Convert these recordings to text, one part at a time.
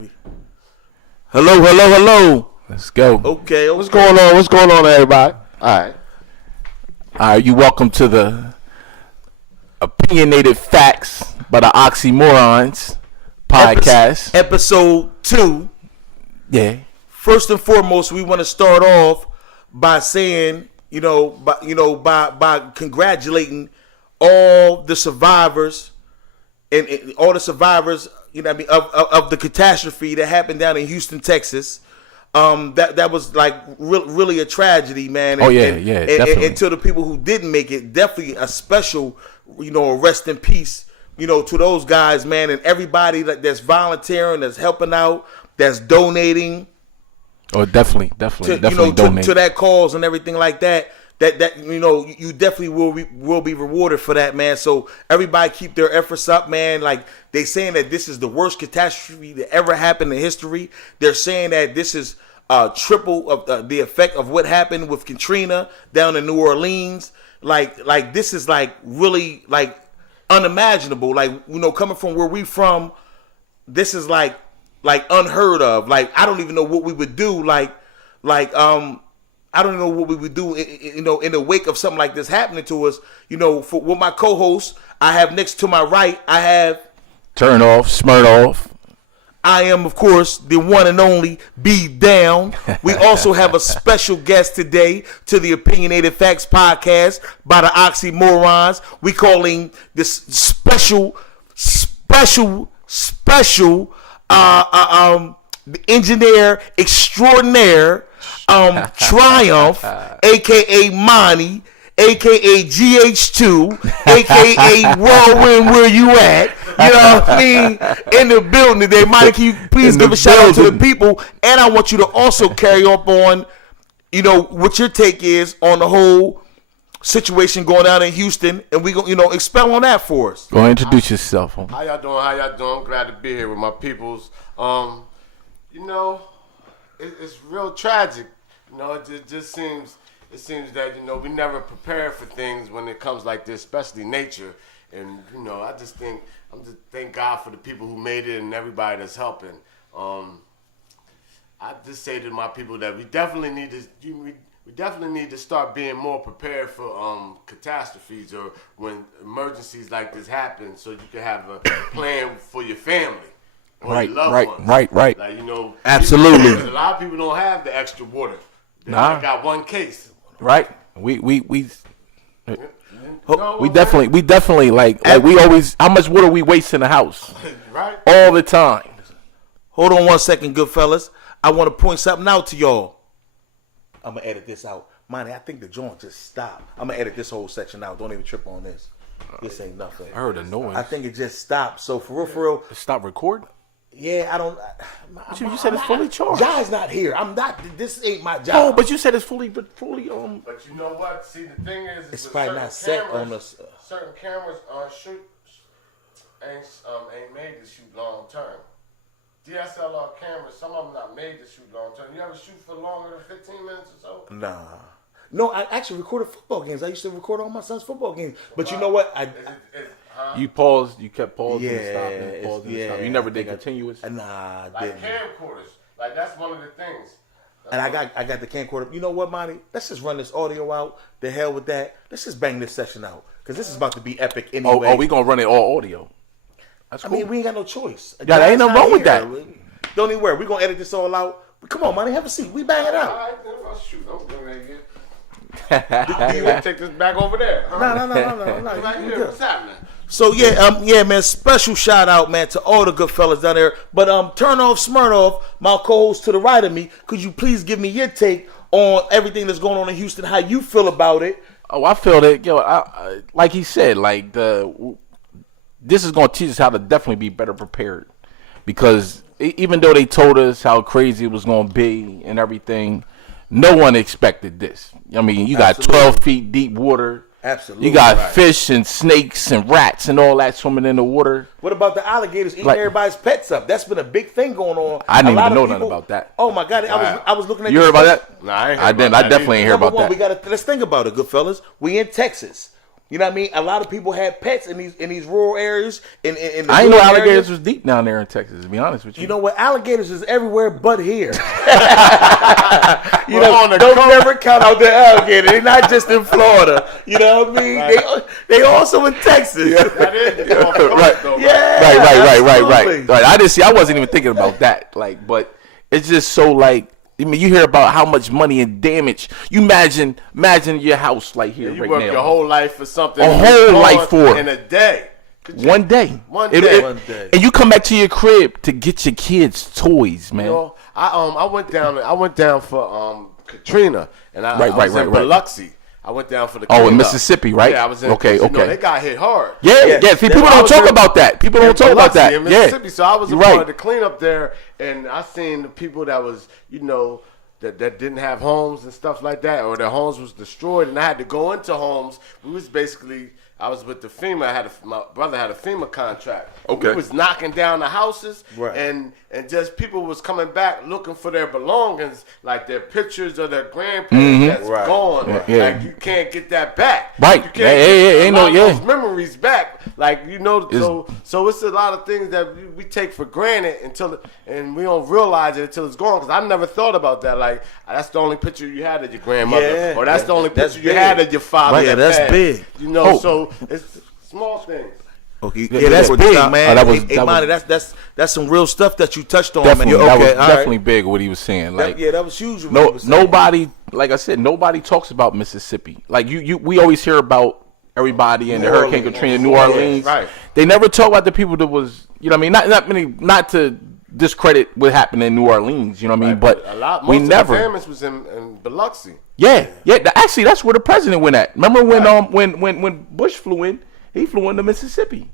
Hello, hello, hello. Let's go. Okay. What's going on? What's going on, everybody? All right. You welcome to the Opinionated Facts by the OXY-MORONZ podcast. Episode 2. Yeah. First and foremost, we want to start off by saying, by congratulating all the survivors and all the survivors, of the catastrophe that happened down in Houston, Texas. That was like really a tragedy, man. Definitely. And to the people who didn't make it, definitely a special, rest in peace, to those guys, man, and everybody that's volunteering, that's helping out, that's donating. Oh, definitely donating to that cause and everything like that. That you definitely will be rewarded for that, man. So everybody keep their efforts up, man. Like they saying that this is the worst catastrophe that ever happened in history. They're saying that this is triple of the effect of what happened with Katrina down in New Orleans. Like this is like really like unimaginable. Like coming from where we from, this is like unheard of. Like I don't even know what we would do. I don't know what we would do, in the wake of something like this happening to us. With my co-host, I have next to my right, I have Turn Off, Smirnoff. I am, of course, the one and only B Down. We also have a special guest today to the Opinionated Facts podcast by the OXY-MORONZ. We calling this special engineer extraordinaire, TIUMPH, aka Monty, aka GH2, aka Whirlwind, where you at? You know what I mean? In the building today. Monty, can you please give a shout out to the people? And I want you to also carry up on, what your take is on the whole situation going on in Houston, and we go, expel on that for us. Go ahead, introduce yourself. How y'all doing? Glad to be here with my peoples. It's real tragic. It just seems that we never prepare for things when it comes like this, especially nature. And I just thank God for the people who made it and everybody that's helping. I just say to my people that we definitely need to start being more prepared for catastrophes or when emergencies like this happen, so you can have a plan for your family. Right. Like, absolutely. A lot of people don't have the extra water. They got one case. Right. We definitely like we always. How much water we waste in the house? Right. All the time. Hold on one second, good fellas. I want to point something out to y'all. I'm gonna edit this out. Monty, I think the joint just stopped. I'm gonna edit this whole section out. Don't even trip on this. This ain't nothing. I heard a noise. I think it just stopped. So for real. Stop recording? Yeah, I don't. You said it's fully charged. John's not here. I'm not. This ain't my job. Oh, but you said it's fully. But you know what? See, the thing is, it's probably not set on us. Certain cameras ain't made to shoot long term. DSLR cameras, some of them not made to shoot long term. You ever shoot for longer than 15 minutes or so? Nah. No, I actually recorded football games. I used to record all my son's football games. But you know what? You paused. You kept pausing and stopping. Pausing and stopping. You never did continuous. Nah, I like didn't. camcorders. Like that's one of the things. And I got the camcorder. You know what, Monty? Let's just run this audio out. The hell with that. Let's just bang this session out because this is about to be epic anyway. Oh, we gonna run it all audio. That's cool. I mean, we ain't got no choice. Yeah, there ain't nothing wrong with that. Don't even worry. We gonna edit this all out. Come on, Monty, have a seat. We bang it out. All right, then I'll shoot. I'm doing that again. You want to take this back over there? No. Right here. What's happening? So yeah, man, special shout out, man, to all the good fellas down there. But Turn Off, Smirnoff, my co-host to the right of me, could you please give me your take on everything that's going on in Houston, how you feel about it? Oh, I feel that, I like he said, like this is gonna teach us how to definitely be better prepared, because even though they told us how crazy it was gonna be and everything, no one expected this. I mean, you got 12 feet deep water. Absolutely. You got fish and snakes and rats and all that swimming in the water. What about the alligators eating everybody's pets up? That's been a big thing going on. I didn't even know nothing about that. Oh my God! I was looking at. You heard about that? Nah, I definitely ain't hear about that. Let's think about it, good fellas. We in Texas. You know what I mean? A lot of people had pets in these rural areas. In the I didn't know rural alligators areas. was deep down there in Texas. To be honest with you, You know what? Alligators is everywhere but here. You Well, know, don't never count out the alligator. They're not just in Florida. You know what I mean? Right. They also in Texas. That is the Gulf Coast, Right. though, Yeah, right. I didn't see. I wasn't even thinking about that. Like, but it's just so like. I mean, you hear about how much money and damage. You imagine your house like here You right work now. your whole life for something. A whole gone life for in a day. One day. One day. One day. And you come back to your crib to get your kids toys, man. You know, I went down for Katrina, and I was in Biloxi. I went down for the Oh, in cleanup. Mississippi, right? Yeah, I was in. Okay, You know, okay. they got hit hard. Yeah. See, people don't talk about that. People don't talk about that. In Mississippi, so I was a You're part right. of the cleanup there, and I seen the people that was, you know, that didn't have homes and stuff like that, or their homes was destroyed, and I had to go into homes. We was basically, I was with the FEMA. My brother had a FEMA contract. Okay. We was knocking down the houses, Right. and just people was coming back looking for their belongings, like their pictures of their grandparents that's Right. gone. Yeah. Like you can't get that back. Right. You can't Yeah, ain't a lot no- of yeah. those memories back. Like, you know, so it's a lot of things that we take for granted and we don't realize it until it's gone. Because I never thought about that. Like, that's the only picture you had of your grandmother, Yeah, or that's the only that's picture you big. had of your father. Right, yeah, that that's passed. big. You know, Oh. so it's small things. Okay, Yeah, that's that's big, big. man. Oh, that was- Hey, that Monty, was- that's some real stuff that you touched on, Definitely, man. that Okay, was all right. definitely big what he was saying. Like, That was huge. What he was saying. nobody, like I said, nobody talks about Mississippi. Like we always hear about everybody in the New Hurricane Orleans. Katrina, New Yeah, Orleans. right. They never talk about the people that was, you know what I mean? Not to discredit what happened in New Orleans, you know what I mean? But we Most never. of the damage was in Biloxi. Yeah. Actually, that's where the president went at. Remember when Bush flew in? He flew into Mississippi.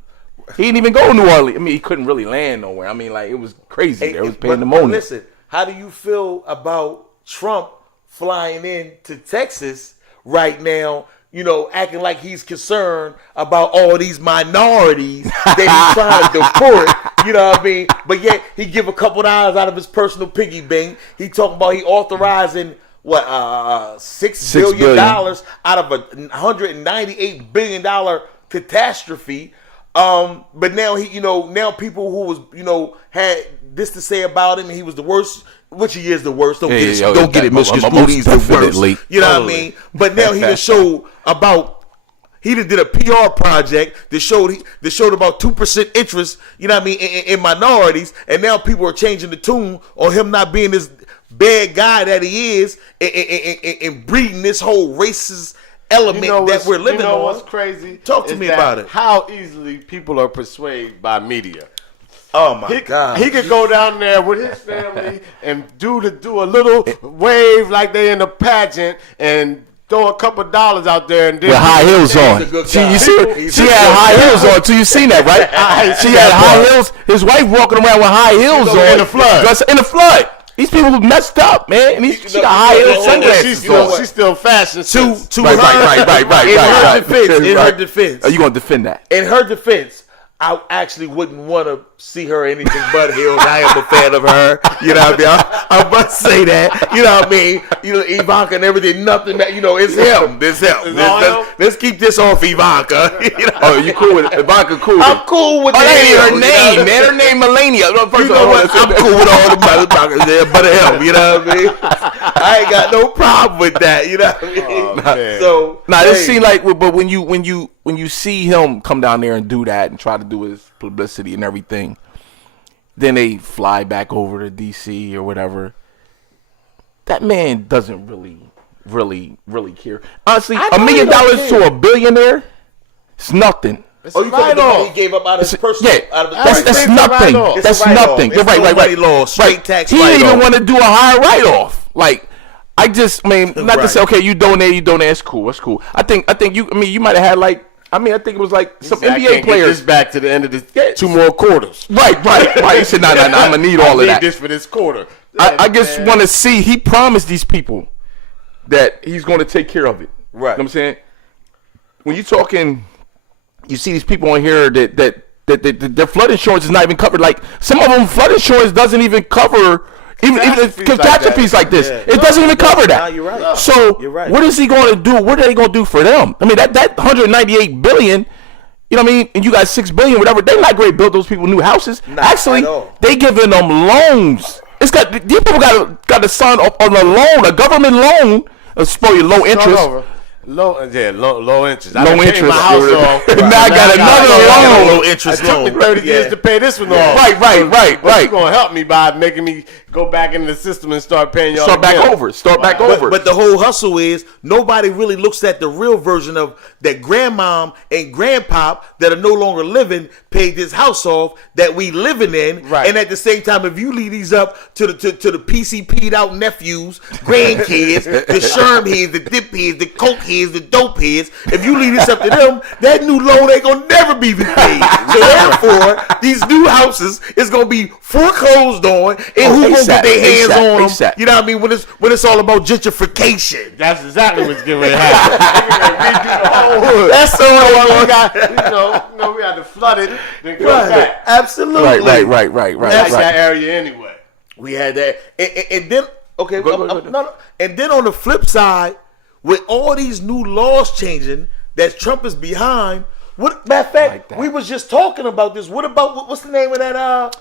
He didn't even go to New Orleans. I mean, he couldn't really land nowhere. I mean, like, it was crazy. It was But pandemonium. listen, how do you feel about Trump flying in to Texas right now? You know, acting like he's concerned about all these minorities that he's trying to deport. You know what I mean? But yet he give a couple $, out of his personal piggy bank. He talking about he authorizing what $6 billion out of a $198 billion catastrophe. But now now people who was, had this to say about him, and he was the worst, which he is the worst. Don't get it misconstrued. He's the worst. You know what I mean? But now he done showed about, he done did a PR project that showed about 2% interest, you know what I mean, in minorities, and now people are changing the tune on him not being this bad guy that he is, and breeding this whole racist element that we're living on. What's crazy? Talk to me about it. How easily people are persuaded by media. Oh my God! He could go down there with his family and do a little wave like they in a pageant and throw a couple $, out there and then with high heels on. She had high heels on too. You seen that, right? She had high heels. His wife walking around with high heels on in the flood. In the flood. These people messed up, man. And she got high heels, sunglasses on. She's still fashion. In her defense, Are you gonna defend that? In her defense, I actually wouldn't want to see her anything but heels. I am a fan of her. You know what I mean? I must say that. You know what I mean? You know, Ivanka and everything, nothing that, it's him. Let's keep this off Ivanka. You know Oh, you cool with Ivanka? Cool. I'm cool with that ain't her heels, name, man. Her name Melania. You know what? I'm cool with all the motherfuckers there but him. You know what I mean? I ain't got no problem with that. You know what I mean? Oh, It seemed like, but when you see him come down there and do that and try to do his publicity and everything, then they fly back over to DC or whatever. That man doesn't really care. Honestly, $1 million to a billionaire, it's nothing. Oh, you talking about he gave up out of his personal? Yeah, out of his that's nothing. That's nothing. It's right. Law, straight tax. He didn't even want to do a higher write-off. Like, not to say, okay, you donate, it's cool, it's cool. I think you might have had I think it was like some NBA players. Get this back to the end of the 2 more quarters. Right. He said, no, I'm gonna need all of that. This for this quarter. I just want to see. He promised these people that he's going to take care of it. Right. You know what I'm saying? When you're talking, you see these people on here that their flood insurance is not even covered. Like, some of them, flood insurance doesn't even cover Even catastrophes like this, it doesn't even cover that. No, you're right. So You're right. what is he going to do? What are they going to do for them? I mean, that 198 billion. You know what I mean? And you got 6 billion, whatever. They're not going to build those people new houses. Actually, they giving them loans. These people got to sign up on a loan, a government loan. Supposed to low interest. Low interest. Low interest. My house off. Now I got another loan. Low interest loan. It took me 30 years to pay this one off. Right. You're going to help me by making me go back into the system and start paying y'all. Start back over. But the whole hustle is nobody really looks at the real version of that grandmom and grandpop that are no longer living paid this house off that we living in. Right. And at the same time, if you leave these up to the PCP'd out nephews, grandkids, the sherm heads, the dip heads, the coke heads, the dope heads, if you leave this up to them, that new loan ain't gonna never be repaid. So therefore, these new houses is gonna be foreclosed on, and who gonna get their hands on them? You know what I mean? When it's all about gentrification. That's exactly what's getting ready to happen. That's all we got. We had to flood it, then go back. Absolutely. Right. That's that area anyway. We had that, and then Go. and then on the flip side, with all these new laws changing that Trump is behind. What matter of fact, we was just talking about this. What about what's the name of that?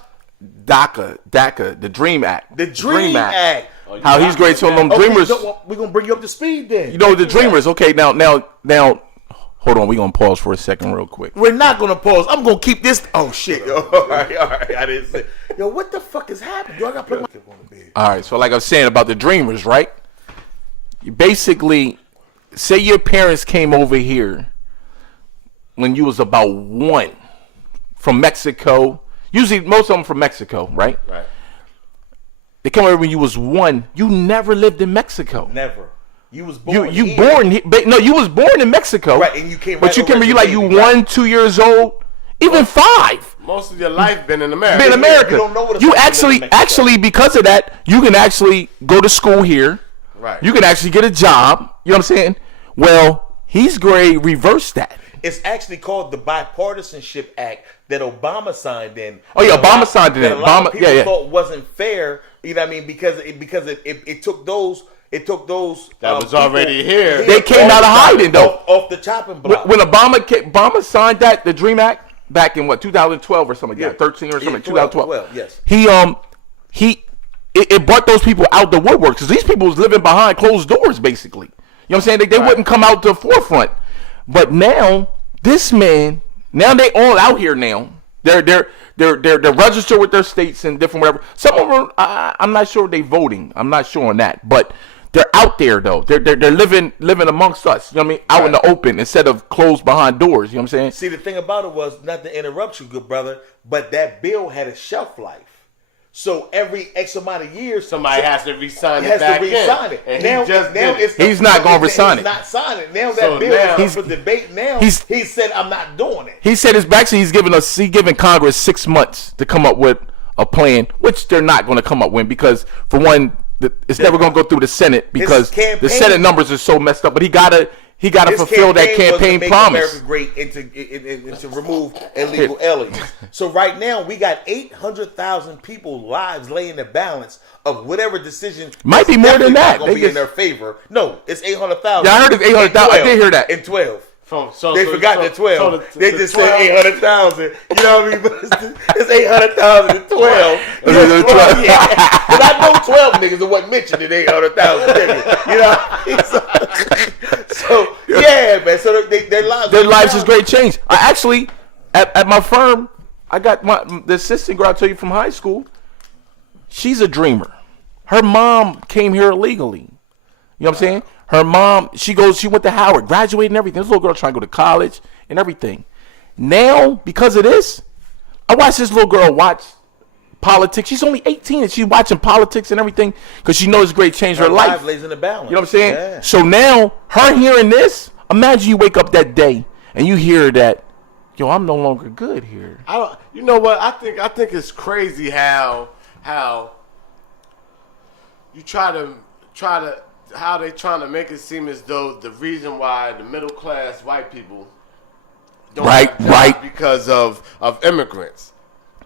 DACA, the Dream Act. The Dream Act. How he's great to them dreamers. We're gonna bring you up to speed then. You know the dreamers. Okay, now, hold on. We're gonna pause for a second, real quick. We're not gonna pause. I'm gonna keep this. Oh shit! All right. I didn't say. Yo, what the fuck is happening? Yo, I gotta play my on the bed. All right. So, like I was saying about the dreamers, right? You basically say your parents came over here when you was about 1 from Mexico. Usually, most of them from Mexico, right? Right. They came over when you was 1. You never lived in Mexico. Never. You was born. You born here. No, you was born in Mexico. Right, and you came. But you came here. You like you 1, 2 years old, even 5. Most of your life been in America. Been in America. You don't know what it's You like to live in Mexico. actually because of that, you can actually go to school here. Right. You can actually get a job. You know what I'm saying? Well, he's going to reverse that. It's actually called the Bipartisanship Act that Obama signed in. Oh yeah, Obama signed it in. A lot of people yeah. thought wasn't fair. You know what I mean? Because it took those. It took those that was already here. They came out of hiding though. Off the chopping block. When Obama signed that, the Dream Act, back in 2012 or something like that, 13 or something, 2012. Well, yes. It brought those people out the woodwork because these people was living behind closed doors, basically. You know what I'm saying? They wouldn't come out to the forefront. But now, this man, now they all out here now. They're registered with their states and different whatever. Some of them, I'm not sure they voting. I'm not sure on that. But they're out there though. They're living amongst us. You know what I mean? Out in the open instead of closed behind doors. You know what I'm saying? See, the thing about it was, not to interrupt you, good brother, but that bill had a shelf life. So every X amount of years, somebody has to re-sign it back in. And now he's not going to re-sign it. He's not signing it. Now that bill is up for debate. Now he said, "I'm not doing it." He said he's giving Congress 6 months to come up with a plan, which they're not going to come up with because, for one, it's never going to go through the Senate because the Senate numbers are so messed up. But he gotta fulfill that campaign promise. America great and to remove illegal aliens. So right now we got 800,000 people's lives laying in the balance of whatever decision might be more than that. Going to be in their favor. No, it's 800,000. Yeah, I heard it's 800,000. I did hear that. In 12. They forgot the 12. They just said 800,000. You know what I mean? But it's 800,000 and 12. Because I know 12 niggas that wasn't mentioned in 800,000. You know? So yeah, man. So their lives is great change. I actually, at my firm, I got the assistant girl I told you from high school. She's a dreamer. Her mom came here illegally. You know what I'm saying? Her mom, she went to Howard, graduated and everything. This little girl trying to go to college and everything. Now, because of this, I watched this little girl watch politics. She's only 18 and she's watching politics and everything because she knows it's great change her life. Lays in the balance. You know what I'm saying? Yeah. So now, her hearing this, imagine you wake up that day and you hear that, yo, I'm no longer good here. You know what? I think it's crazy how you how they trying to make it seem as though the reason why the middle class white people don't have jobs because of immigrants.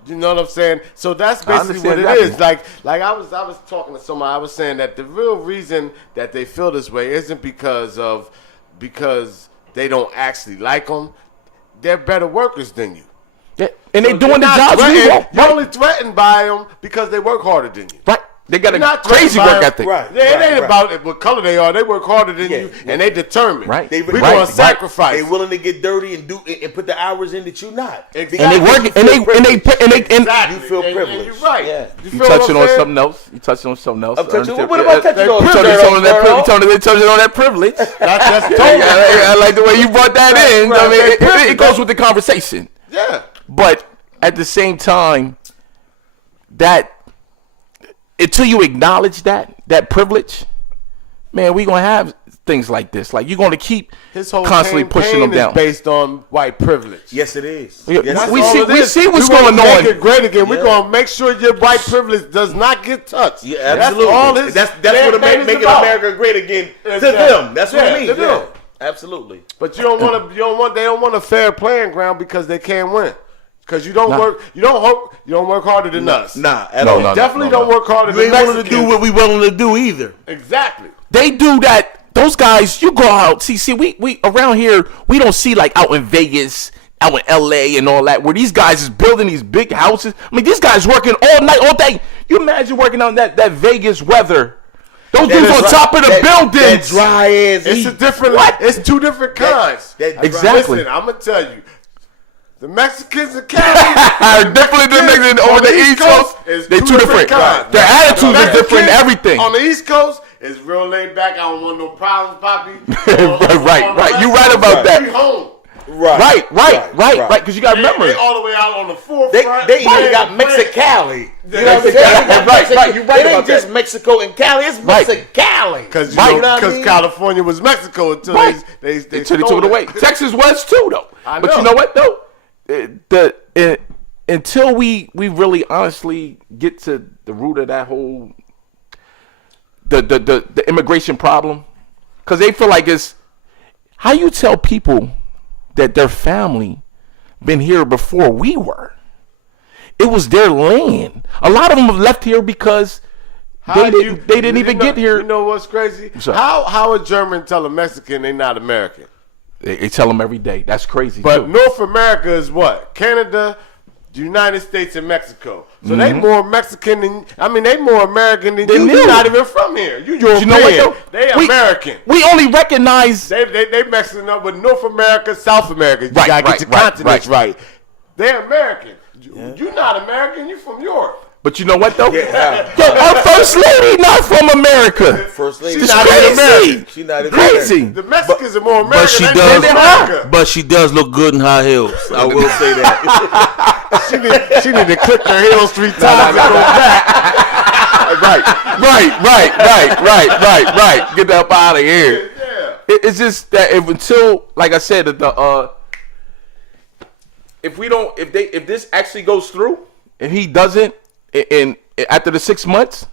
You know what I'm saying? So that's basically what it is. Like I was talking to somebody. I was saying that the real reason that they feel this way isn't because they don't actually like them. They're better workers than you. Yeah. And they're doing the jobs you want. You're only threatened by them because they work harder than you. Right. They got a crazy work ethic. Right. It ain't about what color they are. They work harder than you, and they determined. Right. We're going to sacrifice. They're willing to get dirty and put the hours in that you're not. Exactly. And they work. Exactly. You feel privileged. And you're right. Yeah. You touching on something else. You touching on something else. What about touching on that privilege? That's I like the way you brought that in. I mean, it goes with the conversation. Yeah. But at the same time, that until you acknowledge that privilege, man, we gonna have things like this. Like you're gonna keep his whole constantly pushing them down. Is based on white privilege. Yes, it is. Yes, we see what's going on. Make it great again. We're gonna make sure your white privilege does not get touched. Yeah, absolutely. That's what making America great again to them. That's what it means. Yeah, absolutely. But they don't want a fair playing ground because they can't win. Because you don't work harder than us. Nah, at all. Definitely don't work harder than You ain't willing to do what we willing to do either. Exactly. They do that. Those guys, you go out. See, we around here, we don't see like out in Vegas, out in LA and all that, where these guys is building these big houses. I mean, these guys working all night, all day. You imagine working on that Vegas weather. Those dudes on top of the buildings. That dry ass. It's two different kinds. Exactly. Listen, I'm gonna tell you. The Mexicans in Cali are definitely the Mexicans over the East Coast. They're two different. Their attitudes are different. Everything on the East Coast is real laid back. I don't want no problems, Poppy. Right. You right about that. We home. Right. Because you got to remember, they all the way out on the forefront. They even got Mexicali. You know what I'm saying? Right. You right it about ain't just that. Mexico and Cali. It's Mexicali. Because California was Mexico until they took it away. Texas was too, though. But you know what though? Until we really honestly get to the root of that whole the immigration problem, because they feel like it's how you tell people that their family been here before we were. It was their land. A lot of them have left here because they didn't even get here. You know what's crazy? How a German tell a Mexican they not American? They tell them every day. That's crazy. But too. North America is what? Canada, the United States, and Mexico. So they more Mexican than they more American than you. You're not even from here. You European. You know what, they American. We only recognize they messing up with North America, South America. You gotta get your continents right. They're American. You're not American. You from Europe. But you know what though? Yeah. Yo, our first lady not from America. First lady, she's not even American. She's not even crazy. The Mexicans are more American. But she does look good in high heels. I will say that. she need to click her heels 3 times and go back. Right. Get that up out of here. Yeah. It's just that until, like I said, if this actually goes through, if he doesn't, and after the 6 months,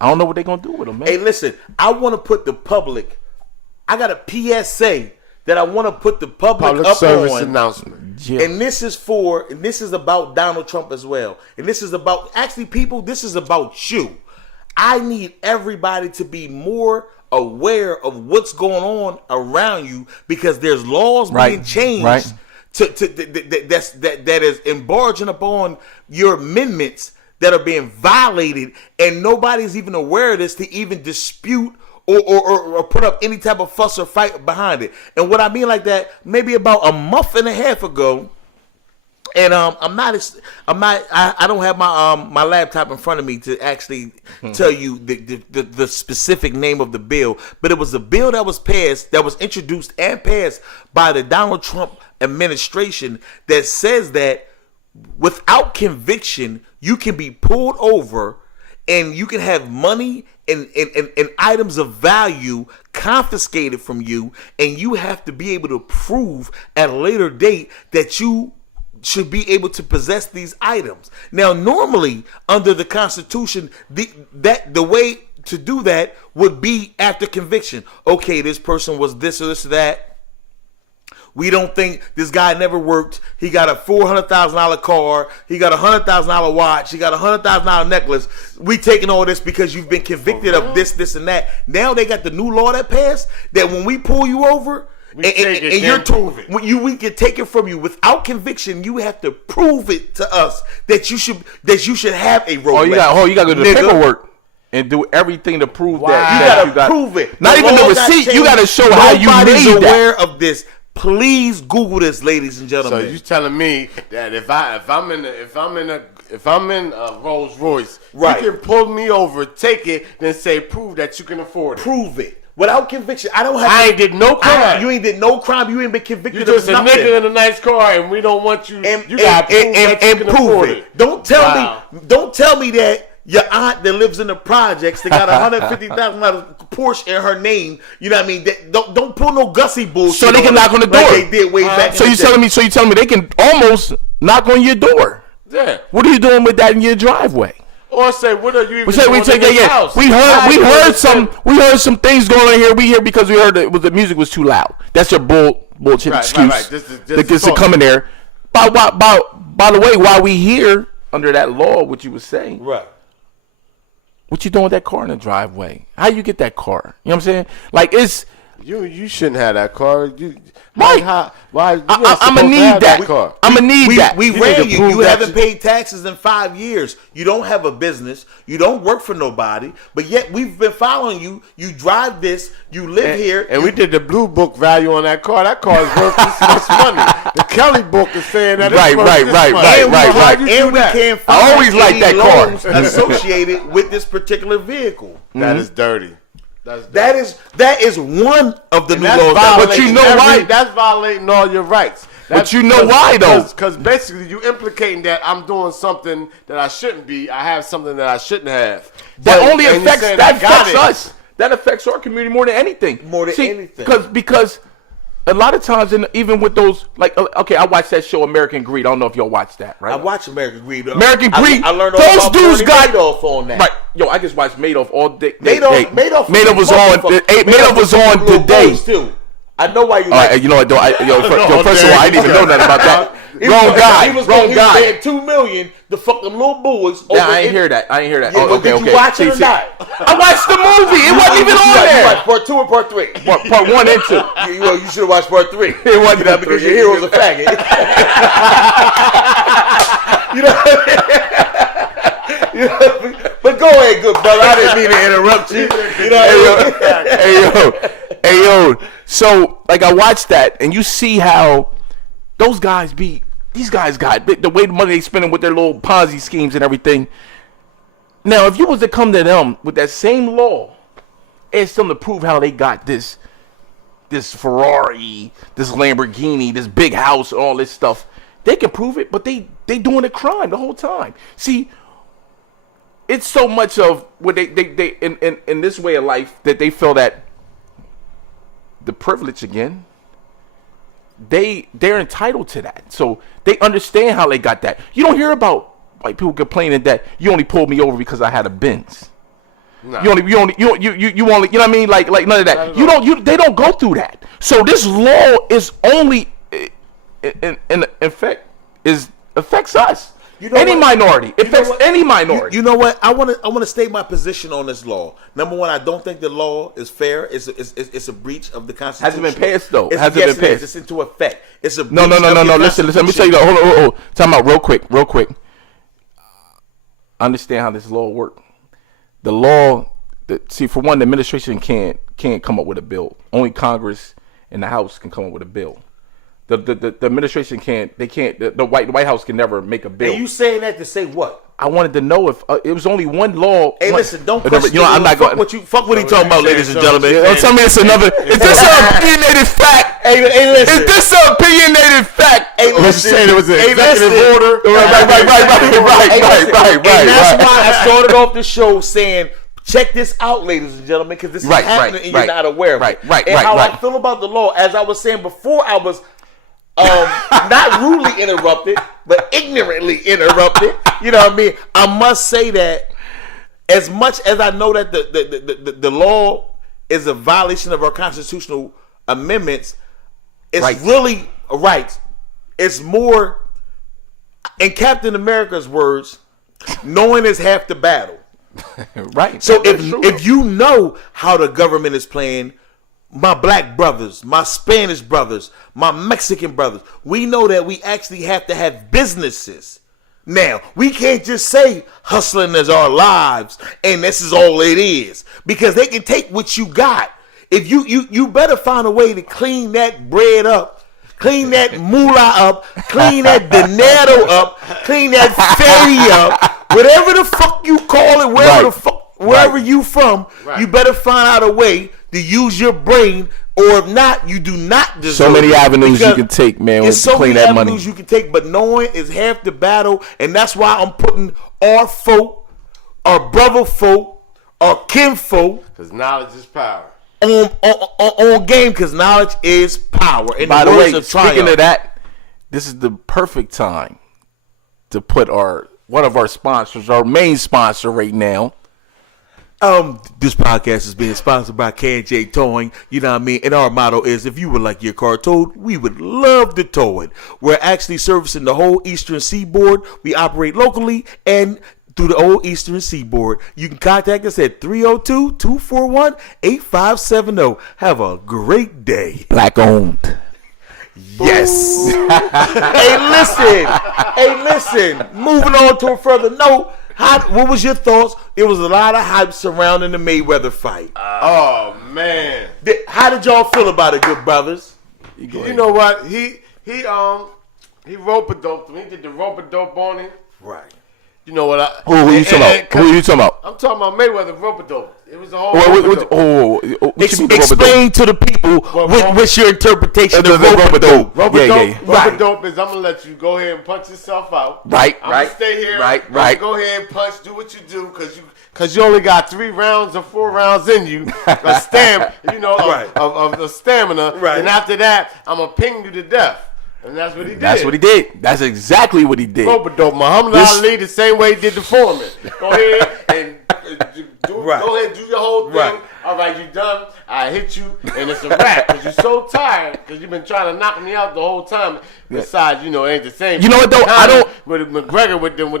I don't know what they're gonna do with him, man. Hey, listen, I want to put the public. I got a PSA that I want to put the public up service on. announcement. Yeah. And this is about Donald Trump as well. And this is about people. This is about you. I need everybody to be more aware of what's going on around you because there's laws being changed. Right. That is embarging upon your amendments that are being violated, and nobody's even aware of this to even dispute or put up any type of fuss or fight behind it. And what I mean like that, maybe about a month and a half ago, and I don't have my laptop in front of me to actually tell you the specific name of the bill, but it was a bill that was passed, that was introduced and passed by the Donald Trump administration that says that without conviction, you can be pulled over and you can have money and items of value confiscated from you, and you have to be able to prove at a later date that you should be able to possess these items. Now, normally under the Constitution, the way to do that would be after conviction. Okay, this person was this or this or that. We don't think this guy never worked. He got a $400,000 car. He got a $100,000 watch. He got a $100,000 necklace. We taking all this because you've been convicted of this, and that. Now they got the new law that passed that when we pull you over, and you're told we can take it from you without conviction. You have to prove it to us that you should have a Rolex. You got to do the paperwork and do everything to prove that. You got to prove it. Not even the receipt. You got to show how you made that. Nobody's aware of this. Please Google this, ladies and gentlemen. So you telling me that if I'm in a Rolls Royce, right, you can pull me over, take it, then say prove that you can afford it. Prove it. Without conviction, I ain't did no crime. You ain't did no crime. You ain't been convicted of nothing. nothing. You just a nigga in a nice car, and we don't want you. You got to prove that you can afford it. Don't tell me that your aunt that lives in the projects that got $150,000 Porsche in her name. You know what I mean? Don't pull no gussy bullshit. So they can knock on the door. Like they did way back. So you telling me they can almost knock on your door? Yeah. What are you doing with that in your driveway? Or say, what are you even doing in this house? We heard some things going on here. We hear because we heard the music was too loud. That's your bullshit excuse. Right. This to come in there. By the way, while we here under that law, what you were saying, right? What you doing with that car in the driveway? How you get that car? You know what I'm saying? Like it's you shouldn't have that car. Why? I'm gonna need that car. I'm gonna need that. We ran you. You haven't paid taxes in 5 years. You don't have a business. You don't work for nobody. But yet we've been following you. You drive this. You live here. And we did the blue book value on that car. That car is worth this much money. The Kelly book is saying that. Right. And we can't find I always like that car associated with this particular vehicle. That is dirty. That is one of the new laws. But you know why? That's violating all your rights. But you know why though? Because basically you implicating that I'm doing something that I shouldn't be. I have something that I shouldn't have. That only affects us. That affects our community more than anything. Because a lot of times, even with those, like, okay, I watched that show American Greed. I don't know if y'all watched that, right? I watched American Greed. American Greed. I learned all about dudes got Madoff on that. Right. Yo, I just watched Madoff all day. Madoff was on today. Too. I know why you. All right, you know what? First of all, I didn't even know nothing about that. Wrong guy. He was paying $2 million to fuck them little boys. Yeah, I ain't hear that. Yeah, did you watch it or not? I watched the movie. It wasn't even on there. You watched part 2 or part 3? Part 1 and 2. You should have watched part 3. It wasn't that because your hero's a faggot. But go ahead, good brother. I didn't mean to interrupt you. Hey yo. So like I watched that, and you see how these guys got the way the money they spending with their little Ponzi schemes and everything. Now, if you was to come to them with that same law, ask them to prove how they got this Ferrari, this Lamborghini, this big house, all this stuff, they can prove it, but they doing a crime the whole time. See, it's so much of what they in this way of life that they feel that the privilege again. They're entitled to that, so they understand how they got that. You don't hear about like people complaining that you only pulled me over because I had a Benz. Nah. You only, you know what I mean? Like none of that. They don't go through that. So this law is only in effect affects us. Any minority. It affects any minority. You know what? I want to state my position on this law. Number one, I don't think the law is fair. It's a breach of the Constitution. Hasn't been passed though. Hasn't been passed. It's into effect. It's a no. Listen. Let me tell you that. Hold on. Time out real quick. Understand how this law works. The law. See, for one, the administration can't come up with a bill. Only Congress and the House can come up with a bill. The administration can't. They can't. The White House can never make a bill. Are you saying that to say what? I wanted to know if it was only one law. Hey, listen, don't question. I'm not going. Fuck what he talking about, ladies and gentlemen. Don't tell me it's another. Is this an opinionated fact? Hey, listen. Is this an opinionated fact? Hey, listen. Saying it was an executive order. Right. And that's why I started off the show saying, check this out, ladies and gentlemen, because this is happening and you're not aware of it. And how I feel about the law, as I was saying before, I was not rudely interrupted, but ignorantly interrupted. You know what I mean? I must say that as much as I know that the law is a violation of our constitutional amendments, It's really right. It's more, in Captain America's words, knowing is half the battle. Right. So if you know how the government is playing, my black brothers, my Spanish brothers, my Mexican brothers, we know that we actually have to have businesses. Now, we can't just say hustling is our lives and this is all it is, because they can take what you got. If you better find a way to clean that bread up, clean that moolah up, clean that dinero up, clean that fatty up, whatever the fuck you call it, wherever you from, you better find out a way to use your brain, or if not, you do not deserve so many avenues you because can take, man. There's so clean many that avenues money. you can take, but knowing is half the battle, and that's why I'm putting our folk, our brother folk, our kin folk, because knowledge is power. On game, because knowledge is power. In By the way, of speaking of that, this is the perfect time to put one of our sponsors, our main sponsor right now. This podcast is being sponsored by K&J Towing. You know what I mean? And our motto is, if you would like your car towed, we would love to tow it. We're actually servicing the whole Eastern Seaboard. We operate locally and through the whole Eastern Seaboard. You can contact us at 302-241-8570. Have a great day. Black owned. Yes. Hey, listen. Moving on to a further note. What was your thoughts? There was a lot of hype surrounding the Mayweather fight. Oh man, how did y'all feel about it, good brothers? You know what? He rope-a-doped him. He did the rope-a-dope on him. Right. You know what? Who you talking about? Who you talking about? I'm talking about Mayweather rope-a-dope. It was a whole. Explain to the people what's your interpretation of rope-a-dope. Rope-a-dope is I'm gonna let you go ahead and punch yourself out. Right. I'm gonna stay here. Right. Go ahead and punch. Do what you do, because you only got 3 rounds or 4 rounds in you. Of stamina. Right. And after that, I'm gonna ping you to death. And that's what he did. That's exactly what he did. Rope-a-dope. Muhammad Ali, the same way he did the Foreman. Go ahead and do your whole thing. Right. All right, you done. I hit you, and it's a wrap. Because you're so tired, because you've been trying to knock me out the whole time. Besides, it ain't the same. You know what though? I don't. With McGregor with them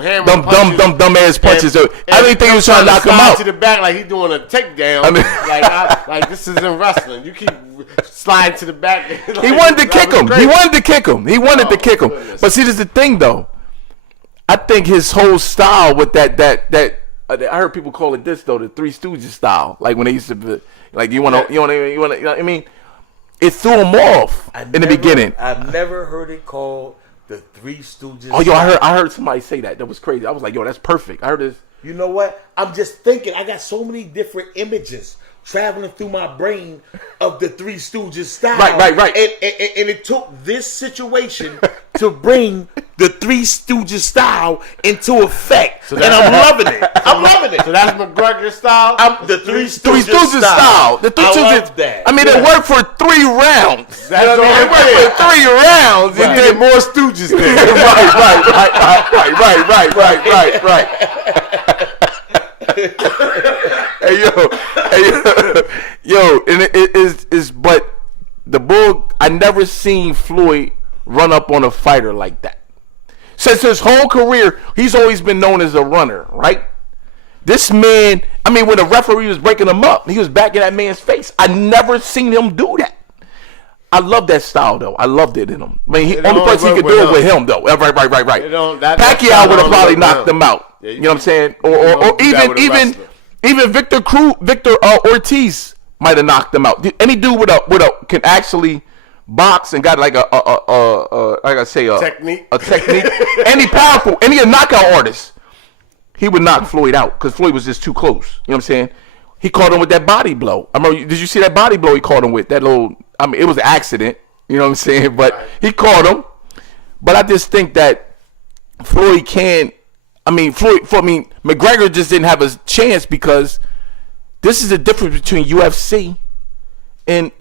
hammer punches. Dumb ass punches. I didn't think he was trying to knock him out. To the back like he's doing a takedown. Like this isn't wrestling. You keep sliding to the back. He wanted to kick him. He wanted to kick him. But see, this is the thing though. I think his whole style with that I heard people call it this though, the Three Stooges style. Like when they used to, like you want to. I mean, it threw him off in the beginning. I've never heard it called the Three Stooges. Oh, yo, I heard somebody say that. That was crazy. I was like, yo, that's perfect. I heard this. You know what? I'm just thinking. I got so many different images traveling through my brain of the Three Stooges style. Right. And it took this situation to bring the Three Stooges style into effect. And I'm loving it. So that's McGregor style? The Three Stooges style. The Three I Stooges. love that. I mean, it worked for 3 rounds. That's all it worked for 3 rounds. You did more Stooges there. Right. Yo, and it is, but the bull. I never seen Floyd run up on a fighter like that. Since his whole career, he's always been known as a runner, right? This man, I mean, when the referee was breaking him up, he was back in that man's face. I never seen him do that. I love that style, though. I loved it in him. I mean, only person he could do it with him, though. Right. Pacquiao would have probably knocked him out. You know what I'm saying? Or even Victor Ortiz might have knocked him out. Any dude with a can actually box and got like a technique. Any powerful, any knockout artist, he would knock Floyd out because Floyd was just too close. You know what I'm saying? He caught him with that body blow. I remember. Did you see that body blow he caught him with? That little. I mean, it was an accident. You know what I'm saying? But he caught him. But I just think that Floyd can't. I mean, McGregor just didn't have a chance because this is the difference between UFC and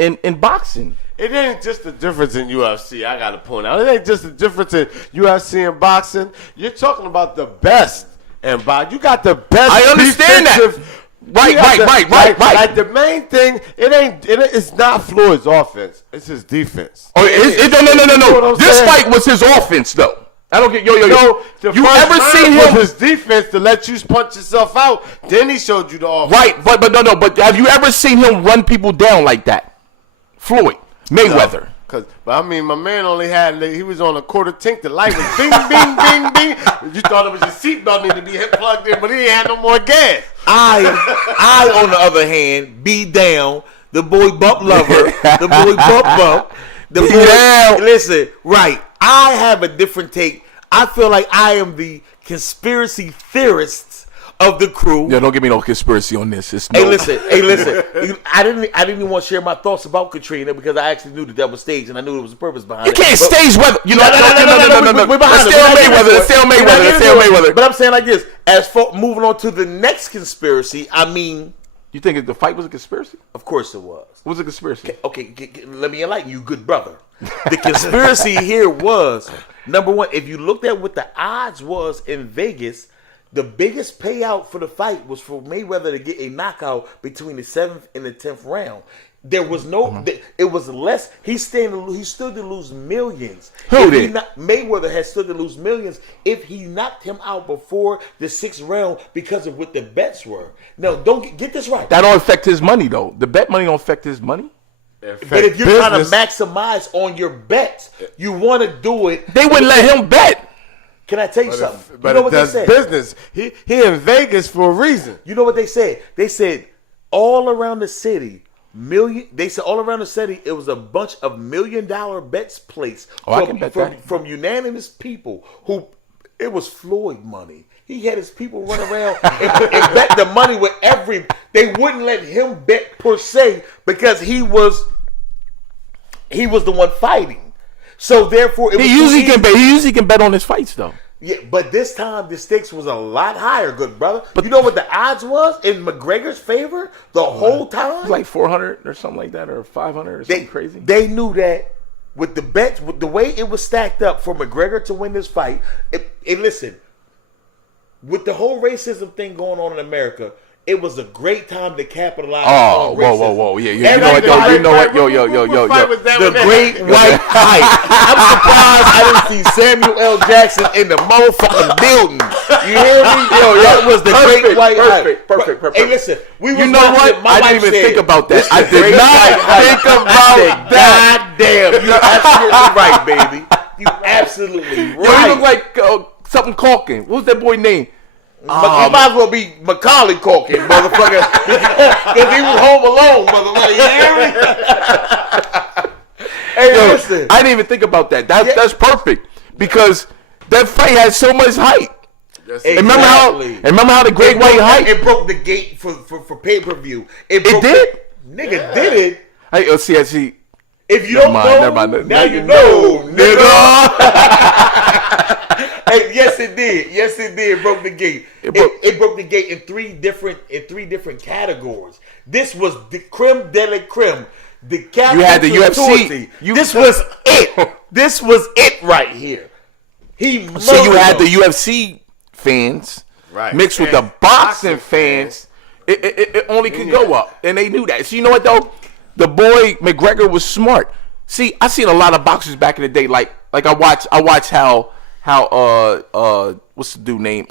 boxing. It ain't just the difference in UFC, I got to point out. It ain't just the difference in UFC and boxing. You're talking about the best in boxing. You got the best. I understand that. Right. Like the main thing, it's not Floyd's offense. It's his defense. Oh, no. This fight was his offense, though. I don't get yo. You ever seen him? His defense to let you punch yourself out. Then he showed you the offense. Right, but no. But have you ever seen him run people down like that? Floyd Mayweather. No. But I mean, my man he was on a quarter tink. The light was bing, bing, bing, bing. You thought it was your seatbelt needed to be plugged in, but he ain't had no more gas. I, on the other hand, be down. The boy Bump Lover. The boy Bump. The boy. Listen, right. I have a different take. I feel like I am the conspiracy theorist of the crew. Yeah, don't give me no conspiracy on this. Hey, listen. I didn't even want to share my thoughts about Katrina because I actually knew that was staged and I knew there was a purpose behind it. You can't stage weather. You know, no. We're behind Let's stay on Mayweather. But I'm saying like this. As for moving on to the next conspiracy, I mean, you think the fight was a conspiracy? Of course it was. What was a conspiracy? Okay, let me enlighten you, good brother. The conspiracy here was, number one, if you looked at what the odds was in Vegas, the biggest payout for the fight was for Mayweather to get a knockout between the 7th and the 10th round. There was no, it was less. He stood to lose millions. Who did? Mayweather had stood to lose millions if he knocked him out before the 6th round because of what the bets were. Now, don't get this right. That don't affect his money, though. The bet money don't affect his money. But if you're trying to maximize on your bets, you want to do it. They wouldn't let him bet. Can I tell you something? But you know what they said? Business. He in Vegas for a reason. You know what they said? They said all around the city. They said all around the city it was a bunch of $1 million bets placed from unanimous people who it was Floyd money. He had his people run around and bet the money with they wouldn't let him bet per se because he was the one fighting. So therefore he usually can bet on his fights though. Yeah, but this time the stakes was a lot higher, good brother. But you know what the odds was in McGregor's favor the whole time? It was like 400 or something like that, or 500 or something crazy. They knew that with the bets, with the way it was stacked up for McGregor to win this fight. Listen, with the whole racism thing going on in America, it was a great time to capitalize on racism. Whoa. Yeah. You know what, though? You know what? Yo. The great white hype. I'm surprised I didn't see Samuel L. Jackson in the motherfucking building. You hear me? That was the great white hype. Perfect. Hey, listen. You know what? I didn't even think about that. I did not think about that. God damn. You're absolutely right, baby. You absolutely right. You look like something caulking. What was that boy name? You might as well be Macaulay Culkin, motherfucker, because he was home alone, motherfucker. You hear me? Hey, listen. I didn't even think about that. That's perfect because that fight had so much hype. Exactly. Remember how the great white hype? It broke the gate for pay-per-view. It did? Nigga, did it? Hey, see. If you don't know, now you know, nigga. Hey, yes, it did. It broke the gate. It broke the gate in three different categories. This was the creme de la creme. The you had the UFC. This was it. This was it right here. So you had the UFC fans mixed with the boxing fans. It only could go up, and they knew that. So you know what though? The boy McGregor was smart. See, I seen a lot of boxers back in the day. Like I watch how what's the dude name?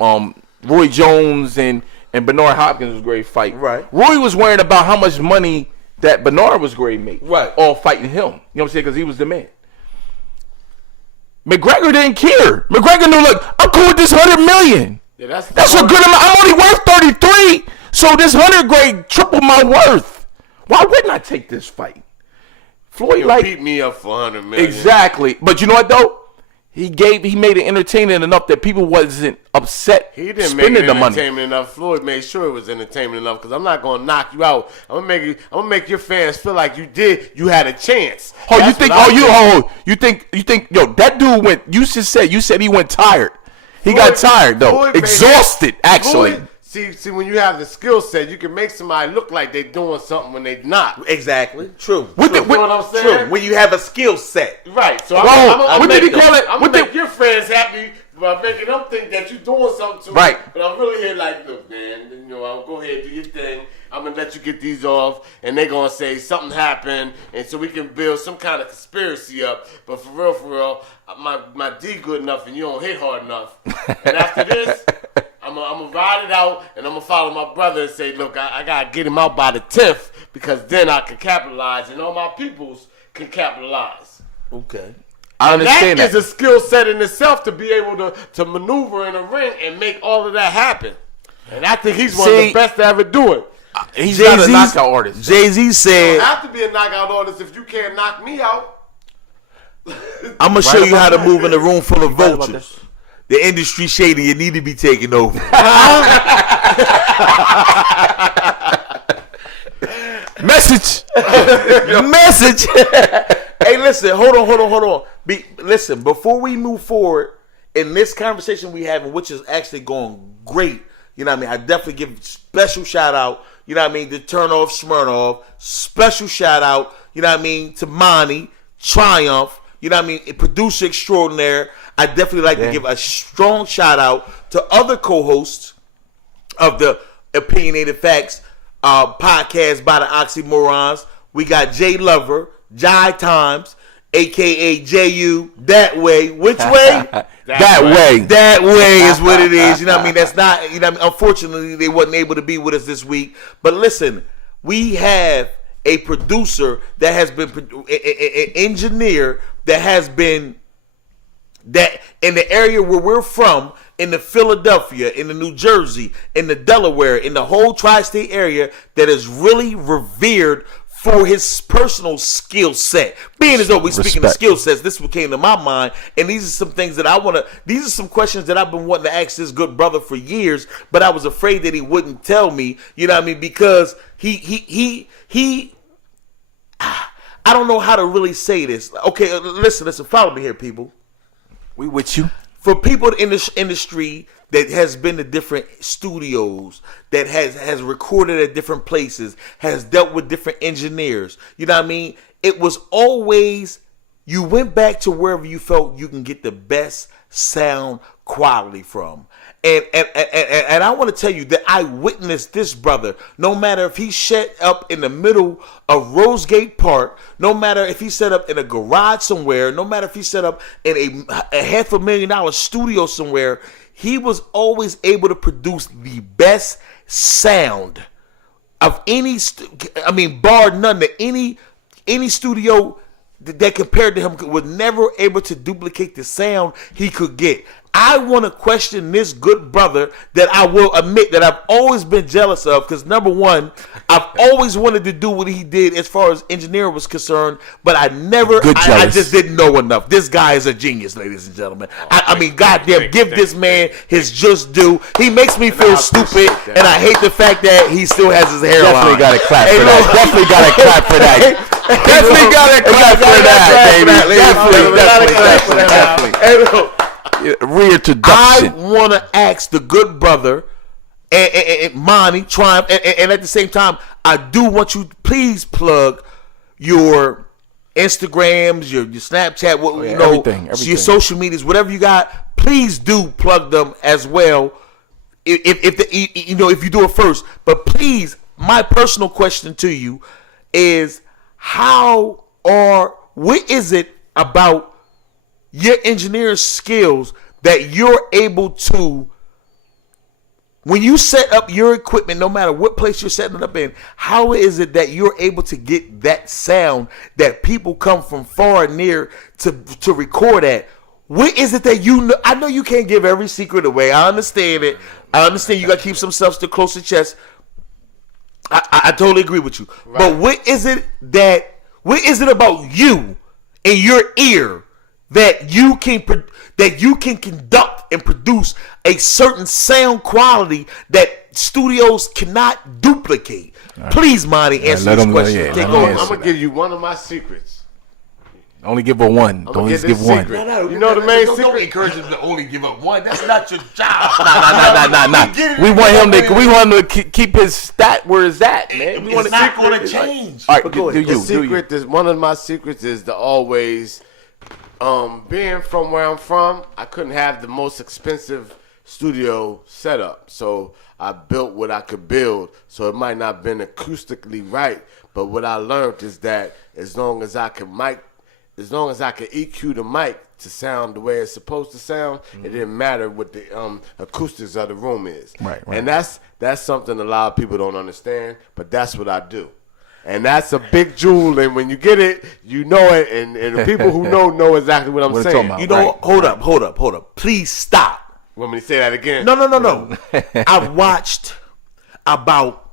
Roy Jones and Bernard Hopkins was a great fight. Right. Roy was worried about how much money that Bernard was going to make. Right. All fighting him. You know what I'm saying? Because he was the man. McGregor didn't care. McGregor knew, look, I'm cool with this $100 million. Yeah, that's a good amount. I'm only worth 33, so this 100 grade triple my worth. Why wouldn't I take this fight? Floyd beat me up for $100 million. Exactly. But you know what though? He made it entertaining enough that people wasn't upset. He didn't spending make it the money. Entertainment enough. Floyd made sure it was entertainment enough because I'm not gonna knock you out. I'm gonna make your fans feel like you had a chance. You think that dude went. You said he went tired. He got tired though, exhausted actually. See, when you have the skill set, you can make somebody look like they're doing something when they're not. Exactly. True. You know what I'm saying? True. When you have a skill set. Right. So what did he call it? I'm going to make your friends happy by making them think that you're doing something to right. them. But I'm really here like, look, man, I'll go ahead ahead, do your thing. I'm gonna let you get these off, and they're gonna say something happened, and so we can build some kind of conspiracy up. But for real, my D good enough, and you don't hit hard enough. And after this, I'm gonna ride it out, and I'm gonna follow my brother and say, look, I gotta get him out by the 10th, because then I can capitalize, and all my peoples can capitalize. Okay. I understand that. That is a skill set in itself to be able to maneuver in a ring and make all of that happen. And I think he's one of the best to ever do it. He's not a knockout artist. Jay-Z said, you don't have to be a knockout artist if you can't knock me out. I'm going to show you how to move in a room full of vultures. The industry shady, you need to be taken over. Message. Message. Hey, listen, hold on. Listen, before we move forward in this conversation we having, which is actually going great, you know what I mean? I definitely give special shout out, you know what I mean, to Turnoff Smirnoff, special shout out, you know what I mean, to Monty, Triumph, you know what I mean, producer extraordinaire. I definitely like to give a strong shout out to other co-hosts of the Opinionated Facts podcast by the OXY-MORONZ. We got Jay Lover, Jai Times, a.k.a. J.U. That way. Which way? That way. That way is what it is. You know what I mean? That's not, you know what I mean? Unfortunately, they wasn't able to be with us this week. But listen, we have a producer that has been, an engineer that has been, that in the area where we're from, in the Philadelphia, in the New Jersey, in the Delaware, in the whole tri-state area, that is really revered for his personal skill set. Being as though we're speaking of skill sets, this is what came to my mind. And these are some things that I want to, these are some questions that I've been wanting to ask this good brother for years, but I was afraid that he wouldn't tell me, you know what I mean? Because he I don't know how to really say this. Okay, listen, follow me here, people. We with you. For people in this industry that has been to different studios, that has recorded at different places, has dealt with different engineers, you know what I mean? It was always, you went back to wherever you felt you can get the best sound quality from. And I want to tell you that I witnessed this brother, no matter if he set up in the middle of Rosegate Park, no matter if he set up in a garage somewhere, no matter if he set up in a $500,000 studio somewhere, he was always able to produce the best sound of any, bar none, that any studio that compared to him was never able to duplicate the sound he could get. I want to question this good brother that I will admit that I've always been jealous of, because number one, I've always wanted to do what he did as far as engineering was concerned, but I just didn't know enough. This guy is a genius, ladies and gentlemen. I mean, goddamn, give this man his just due. He makes me feel stupid, and I hate the fact that he still has his hair on. Definitely got to clap for that. Definitely got to clap for that. Definitely got to clap for that, baby. Definitely. Reintroduction. I want to ask the good brother and Monty, Triumph, and at the same time, I do want you to please plug your Instagrams, your Snapchat, everything. Your social medias, whatever you got. Please do plug them as well. If you do it first, but please, my personal question to you is, what is it about your engineering skills that you're able to, when you set up your equipment, no matter what place you're setting it up in, how is it that you're able to get that sound that people come from far and near to record at? What is it that you know? I know you can't give every secret away. I understand it. I understand you got to keep some stuff still close to chest. I totally agree with you. Right. But what is it about you and your ear that you can conduct and produce a certain sound quality that studios cannot duplicate? Right. Please, Monty, answer this question. I'm gonna give you one of my secrets. Only give her one. Don't just give one. No, you know the main secret. Don't encourage him to only give up one. That's not your job. Nah. We want him to keep his stat where it's at, man. It's not going to change. All right, one of my secrets is to always, being from where I'm from, I couldn't have the most expensive studio setup. So I built what I could build. So it might not have been acoustically right, but what I learned is that as long as I can EQ the mic to sound the way it's supposed to sound, it didn't matter what the acoustics of the room is. Right. And that's something a lot of people don't understand, but that's what I do. And that's a big jewel, and when you get it, you know it, and the people who know exactly what I'm saying. You know, hold up. Please stop. Want me to say that again? No. I've watched about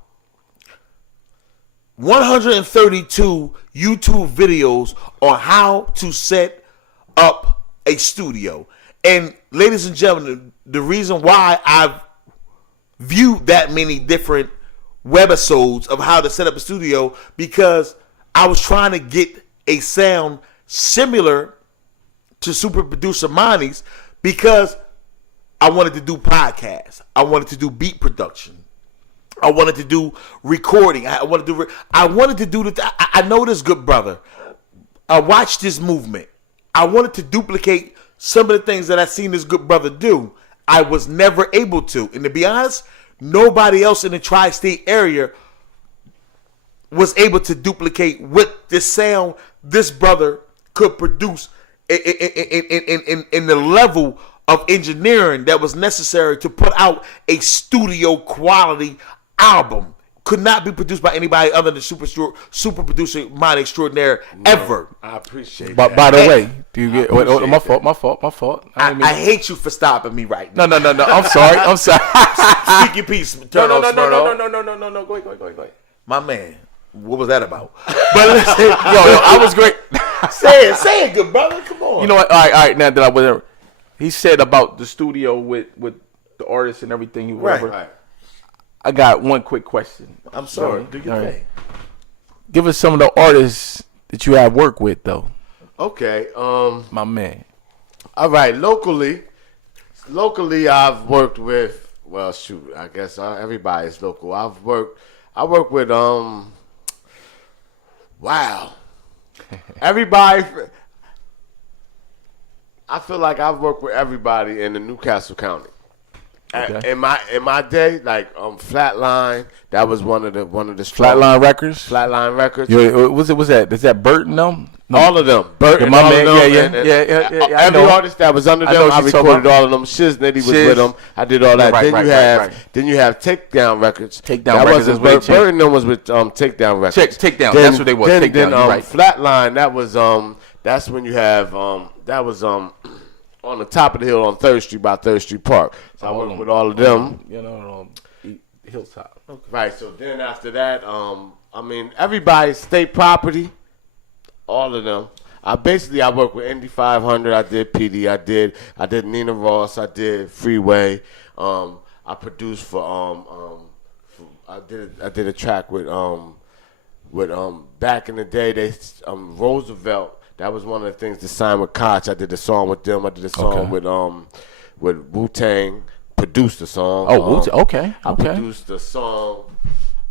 132 YouTube videos on how to set up a studio. And ladies and gentlemen, the reason why I've viewed that many different webisodes of how to set up a studio, because I was trying to get a sound similar to super producer Monty's, because I wanted to do podcasts, I wanted to do beat production, I wanted to do recording, I wanted to do I know this good brother, I watched this movement, I wanted to duplicate some of the things that I seen this good brother do. I was never able to, and to be honest, nobody else in the tri-state area was able to duplicate what the sound this brother could produce in the level of engineering that was necessary to put out a studio quality album. Could not be produced by anybody other than super producer Mind Extraordinaire ever. I appreciate But that. by the way, do you get my fault? I hate you for stopping me right now. No. I'm sorry. Speak your piece. No. Go ahead. My man, what was that about? But listen, yo, I was great. Say it, good brother. Come on. You know what? All right. Now that I was, he said about the studio with the artists and everything. Right. I got one quick question. I'm sorry. Do your thing. Give us some of the artists that you have worked with, though. Okay. My man. All right. Locally, I've worked with. Well, shoot. I guess everybody's local. I work with. Wow. Everybody. I feel like I've worked with everybody in the Newcastle County. Okay. In my day, like Flatline, that was one of the Flatline Records. Flatline Records. Was that Burton them? No. All of them. Burton, my all man. of them. Yeah. Every artist that was under them, I recorded all of them. Shiznitty was with them. I did all that. Then you have Takedown Records. Takedown Records is Burton. Burton was with Takedown Records. Takedown. That's what they was. Takedown. Right. Flatline. That's when you have that was on the top of the hill on 3rd Street by 3rd Street Park. So I worked with all of them. Hilltop. Okay. Right. So then after that, everybody's state property, all of them. I worked with Indy 500. I did PD. I did Nina Ross. I did Freeway. I produced for I did a track with back in the day Roosevelt. That was one of the things to sign with Koch. I did a song with them. I did a song with Wu-Tang. Produced the song. Oh, Wu-Tang. Okay. I produced the song.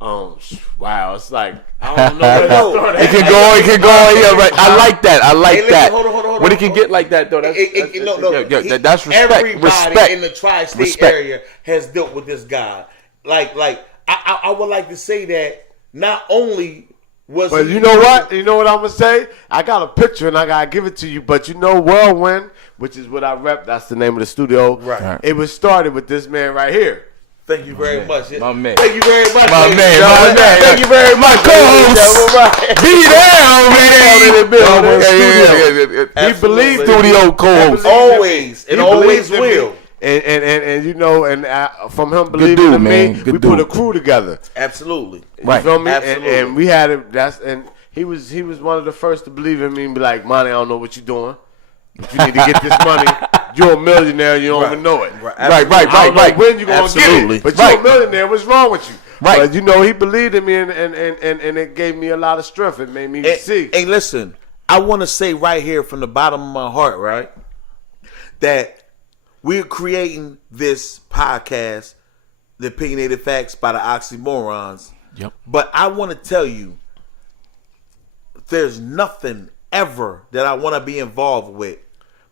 Wow, it's like I don't know. It can go. Yeah, right. I like that. Listen, hold When on. it can get like that, though, that's respect. Everybody Respect. in the tri-state area has dealt with this guy. I would like to say that not only was. But you know what? You know what I'm gonna say? I got a picture and I gotta give it to you. But you know, Whirlwind, which is what I rep. That's the name of the studio. Right. It was started with this man right here. Thank you very much. My man. Thank you very much. My man. Thank you very much. Co-host. Be there, man. He believed Studio co-host. Always. It always will. And you know, from him believing in me, we put a crew together. Absolutely. You feel me? Absolutely. And we had it. And he was one of the first to believe in me and be like, "Monty, I don't know what you're doing, but you need to get this money. You're a millionaire. You don't even know it. Right. I don't know when you gonna get it, but you're a millionaire. What's wrong with you? Right. But you know, he believed in me, and it gave me a lot of strength. It made me see. Hey, listen, I want to say right here from the bottom of my heart, right, that we're creating this podcast, The Opinionated Facts by the OXY-MORONZ. Yep. But I want to tell you, there's nothing ever that I want to be involved with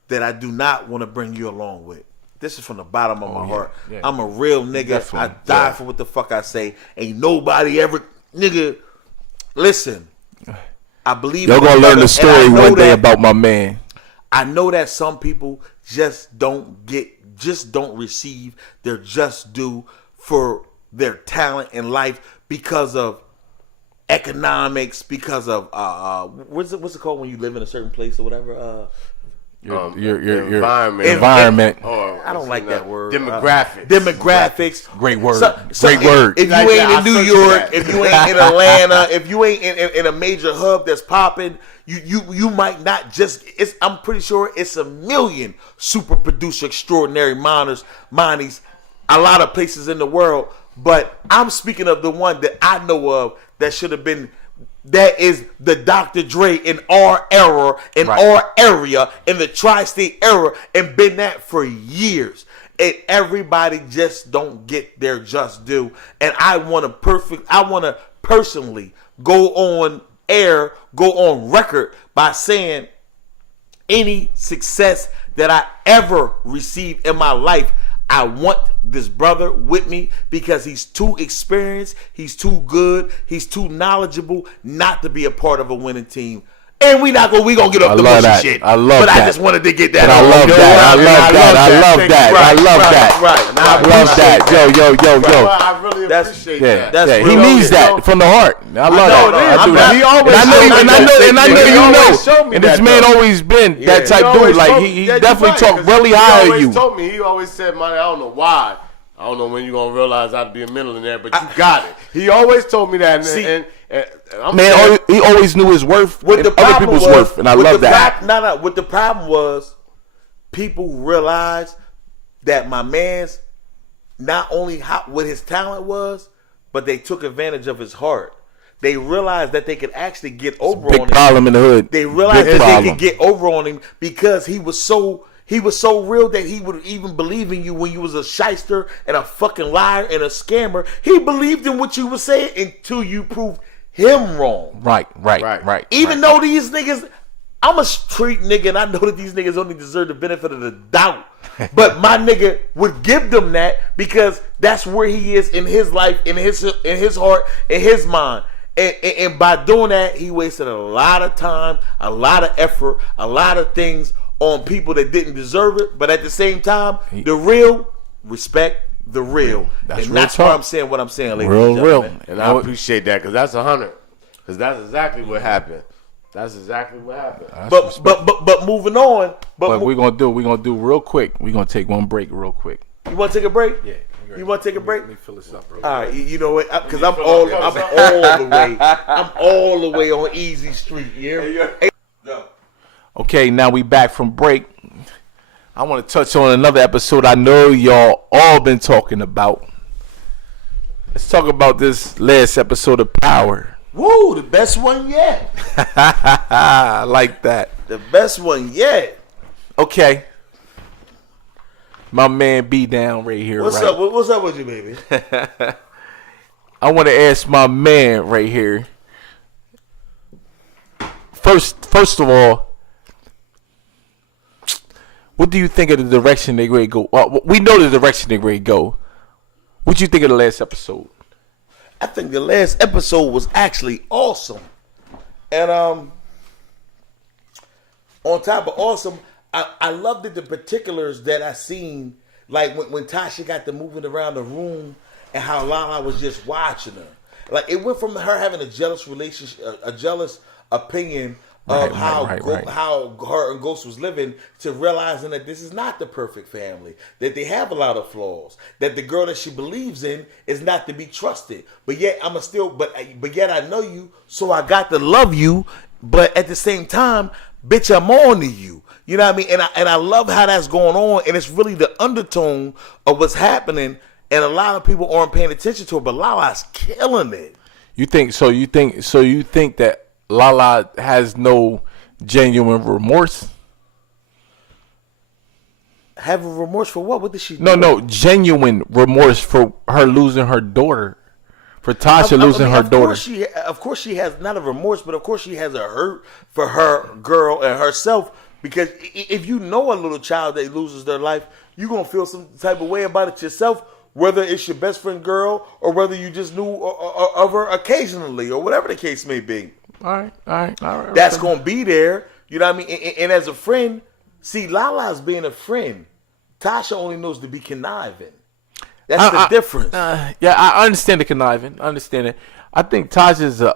that I do not want to bring you along with. this is from the bottom of my heart. Yeah. I'm a real nigga. Definitely. I die for what the fuck I say. Ain't nobody ever, nigga. Listen, I believe y'all gonna learn the story one day about my man. I know that some people just don't receive their just due for their talent in life because of economics, because of what's it called when you live in a certain place or whatever. Your environment. I don't like that word. Demographics. Great word. Great word. If you ain't in New York, if you ain't in Atlanta, if you ain't in a major hub that's popping, you might not just. I'm pretty sure it's a million super producer extraordinary mindies, a lot of places in the world. But I'm speaking of the one that I know of that should have been. That is the Dr. Dre in our era, in our area, in the tri-state era, and been that for years. And everybody just don't get their just due. And I want to personally go on air, go on record by saying any success that I ever received in my life, I want this brother with me because he's too experienced, he's too good, he's too knowledgeable not to be a part of a winning team. And we gonna get up the mushy shit. I love but that. I just wanted to get that. But I love that. Yo. I really appreciate that. He needs that from the heart. I love that. I know you know. And this man always been that type dude. Like he definitely talked really high of you. He always said, "Man, I don't know why. I don't know when you're going to realize I'd be a millionaire, but you got it." He always told me that. He always knew his worth and other people's worth, and I love that. What the problem was, people realized that my man's not only what his talent was, but they took advantage of his heart. They realized that they could actually get over on him. Big problem in the hood. They realized that they could get over on him because he was so real that he would even believe in you when you was a shyster and a fucking liar and a scammer. He believed in what you were saying until you proved him wrong. Right. Even though these niggas, I'm a street nigga and I know that these niggas only deserve the benefit of the doubt. But my nigga would give them that because that's where he is in his life, in his heart, in his mind. And by doing that, he wasted a lot of time, a lot of effort, a lot of things on people that didn't deserve it, but at the same time, the real respect the real. That's why I'm saying what I'm saying, ladies and gentlemen. And I appreciate that because that's 100. Because that's exactly what happened. But moving on. But we're gonna do real quick. We're gonna take one break real quick. You want to take a break? Yeah. You want to take a break? Let me fill this up, bro. All right. You know what? Because I'm all the way on Easy Street. Yeah. Okay, now we back from break. I want to touch on another episode I know y'all all been talking about. Let's talk about this last episode of Power. Woo, the best one yet. I like that. The best one yet. Okay. My man B down right here. What's up? What's up with you, baby? I want to ask my man right here. First of all, what do you think of the direction they ready to go? Well, we know the direction they ready to go. What do you think of the last episode? I think the last episode was actually awesome. And on top of awesome, I loved the particulars that I seen, like when Tasha got to moving around the room and how Lala was just watching her. Like it went from her having a jealous relationship, a jealous opinion of how her and Ghost was living to realizing that this is not the perfect family, that they have a lot of flaws, that the girl that she believes in is not to be trusted. But yet but yet I know you, so I got to love you. But at the same time, bitch, I'm on to you. You know what I mean? And I love how that's going on, and it's really the undertone of what's happening. And a lot of people aren't paying attention to it, but Lala's killing it. You think that Lala has no genuine remorse? Have a remorse for what? What did she do? No, genuine remorse for her losing her daughter. For Tasha losing her daughter. Of course she has not a remorse, but of course she has a hurt for her girl and herself. Because if you know a little child that loses their life, you gonna feel some type of way about it yourself, whether it's your best friend girl or whether you just knew of her occasionally or whatever the case may be. All right. That's gonna be there. You know what I mean? And as a friend, see, Lala's being a friend. Tasha only knows to be conniving. That's the difference. Yeah, I understand the conniving. I understand it. I think Tasha's a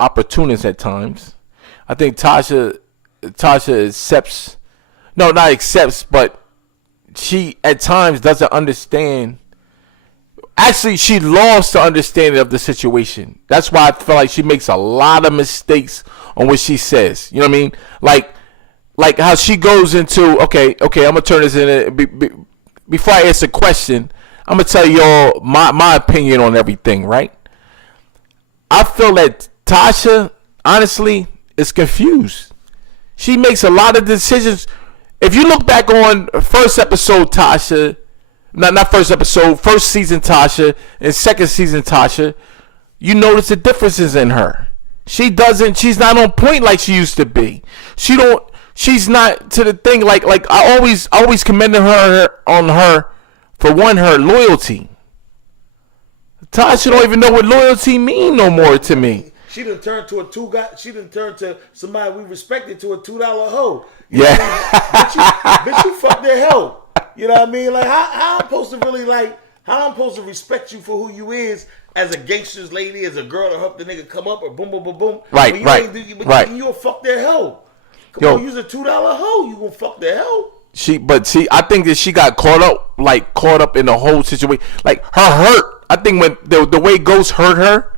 opportunist at times. I think Tasha accepts. No, not accepts, but she at times doesn't understand. Actually, she lost the understanding of the situation. That's why I feel like she makes a lot of mistakes on what she says. You know what I mean? Like how she goes into, okay, I'm going to turn this in. Before I ask a question, I'm going to tell y'all my opinion on everything, right? I feel that Tasha, honestly, is confused. She makes a lot of decisions. If you look back on first episode Tasha, not first episode, first season Tasha and second season Tasha, you notice the differences in her. She's not on point like she used to be. She's not to the thing like I always commended her on her for one, her loyalty. Tasha don't even know what loyalty mean no more to me. She done turned to she done turned to somebody we respected to a $2 hoe. Yeah. Bitch, you fuck their hoe. You know what I mean? Like how I'm supposed to really how I'm supposed to respect you for who you is as a gangster's lady, as a girl to help the nigga come up or boom boom boom boom. Right. You'll fuck their hoe. Come on, use a $2 hoe. You gonna fuck their hoe. I think that she got caught up in the whole situation. Like her hurt. I think when the way Ghost hurt her,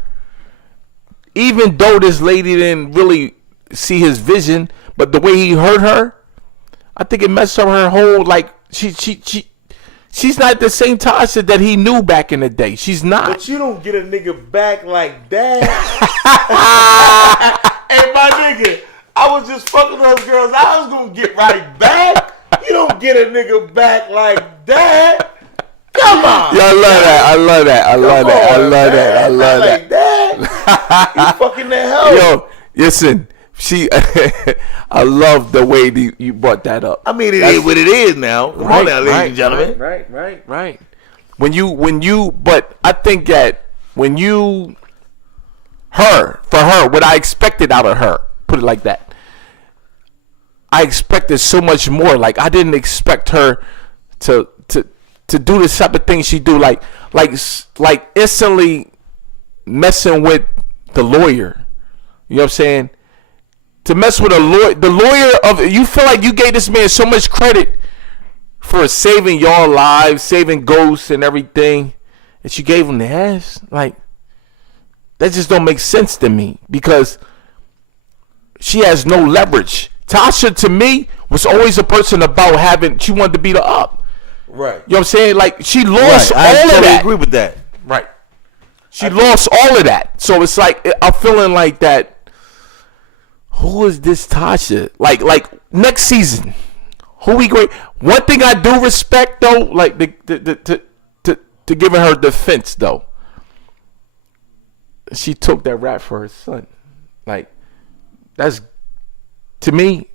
even though this lady didn't really see his vision, but the way he hurt her, I think it messed up her whole she's not the same Tasha that he knew back in the day. She's not. But you don't get a nigga back like that. Hey, my nigga, I was just fucking those girls. I was gonna get right back. You don't get a nigga back like that. Come on. Yeah, I love that. Like that. You fucking the hell. Yo, listen. I love the way you brought that up. I mean, it is what it is now. Come on now, ladies and gentlemen. Right. But I think that for her, what I expected out of her, put it like that, I expected so much more. Like I didn't expect her to do the type of things she do, like instantly messing with the lawyer. You know what I'm saying? To mess with the lawyer you feel like you gave this man so much credit for saving y'all lives, saving Ghosts and everything, that you gave him the ass. Like that just don't make sense to me because she has no leverage. Tasha to me was always a person about she wanted to beat her up. Right. You know what I'm saying? Like she lost all of that. I agree with that. Right. She lost all of that. So it's like I'm feeling like that. Who is this Tasha? Like next season, who we great? One thing I do respect though, like to giving her defense though. She took that rap for her son. Like that's to me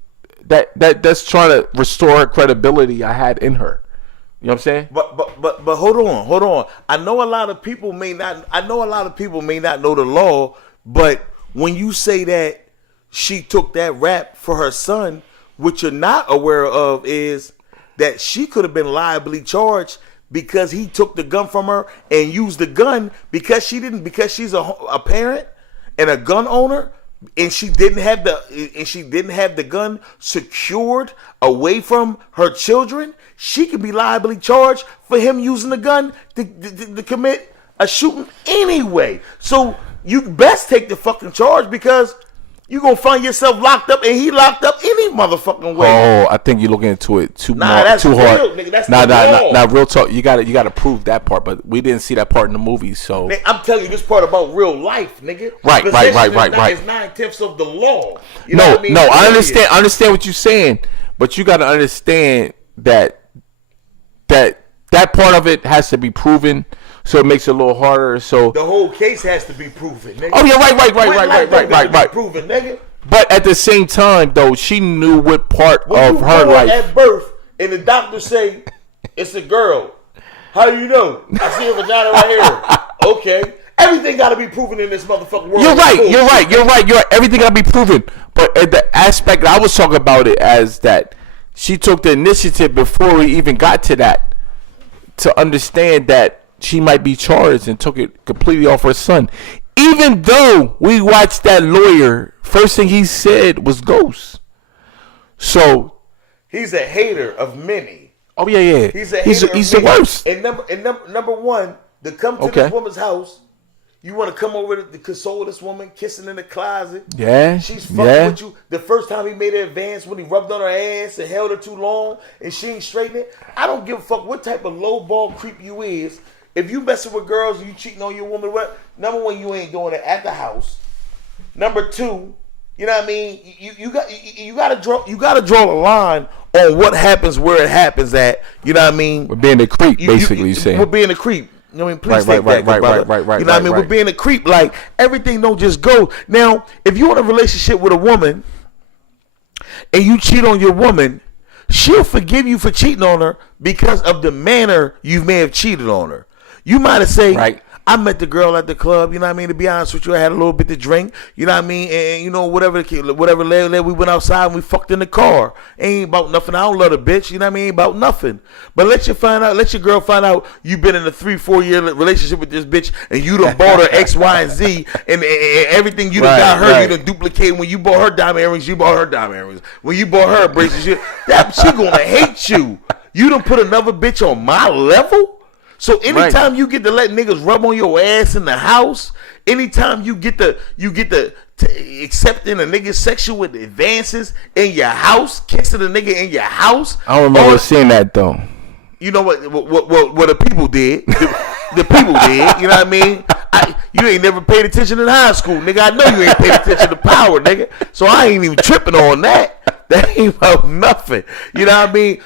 that's trying to restore her credibility I had in her. You know what I'm saying? But hold on. I know a lot of people may not know the law, but when you say that she took that rap for her son, what you're not aware of is that she could have been liably charged because he took the gun from her and used the gun because she's a parent and a gun owner, and she didn't have the gun secured away from her children. She could be liably charged for him using the gun to commit a shooting anyway. So you best take the fucking charge because you're going to find yourself locked up and he locked up any motherfucking way. Oh, I think you're looking into it too hard. Nigga, that's nah, real talk. You got to prove that part, but we didn't see that part in the movie, so. Nigga, I'm telling you this part about real life, nigga. Right. It's 9/10 of the law. You know what I mean? No, I understand what you're saying, but you got to understand that part of it has to be proven. So it makes it a little harder. So the whole case has to be proven, nigga. Oh yeah, right. Proven, nigga. But at the same time, though, she knew what part of her life at birth, and the doctor say It's a girl. How do you know? I see a vagina right here. Okay. Everything got to be proven in this motherfucking world. You're right. Everything got to be proven. But the aspect I was talking about it as that she took the initiative before we even got to that to understand that she might be charged and took it completely off her son. Even though we watched that lawyer, first thing he said was ghost. So he's a hater of many. Oh yeah. He's the worst. And number one, to come to this woman's house, you want to come over to console this woman, kissing in the closet. Yeah. She's fucking with you. The first time he made an advance when he rubbed on her ass and held her too long and she ain't straighten it. I don't give a fuck what type of low ball creep you is. If you messing with girls and you cheating on your woman, number one, you ain't doing it at the house. Number two, you know what I mean? You gotta draw a line on what happens where it happens at. You know what I mean? We're being a creep, basically. You saying we're being a creep. You know what I mean? Please right. You know what I mean? We're being a creep. Like everything don't just go. Now, if you're in a relationship with a woman and you cheat on your woman, she'll forgive you for cheating on her because of the manner you may have cheated on her. You might have said, I met the girl at the club, you know what I mean? To be honest with you, I had a little bit to drink, you know what I mean? And you know, whatever we went outside and we fucked in the car. Ain't about nothing. I don't love the bitch, you know what I mean? Ain't about nothing. But let your girl find out you've been in a 3-4 year relationship with this bitch and you done bought her X, Y, and Z and everything you done got her, you done duplicated. When you bought her diamond earrings, you bought her diamond earrings. When you bought her bracelets, she gonna hate you. You done put another bitch on my level? So anytime you get to let niggas rub on your ass in the house, anytime you get to accepting a nigga's sexual advances in your house, kissing a nigga in your house. I don't remember seeing that though. You know what the people did. The people did. You know what I mean? You ain't never paid attention in high school, nigga. I know you ain't paid attention to power, nigga. So I ain't even tripping on that. That ain't about nothing. You know what I mean?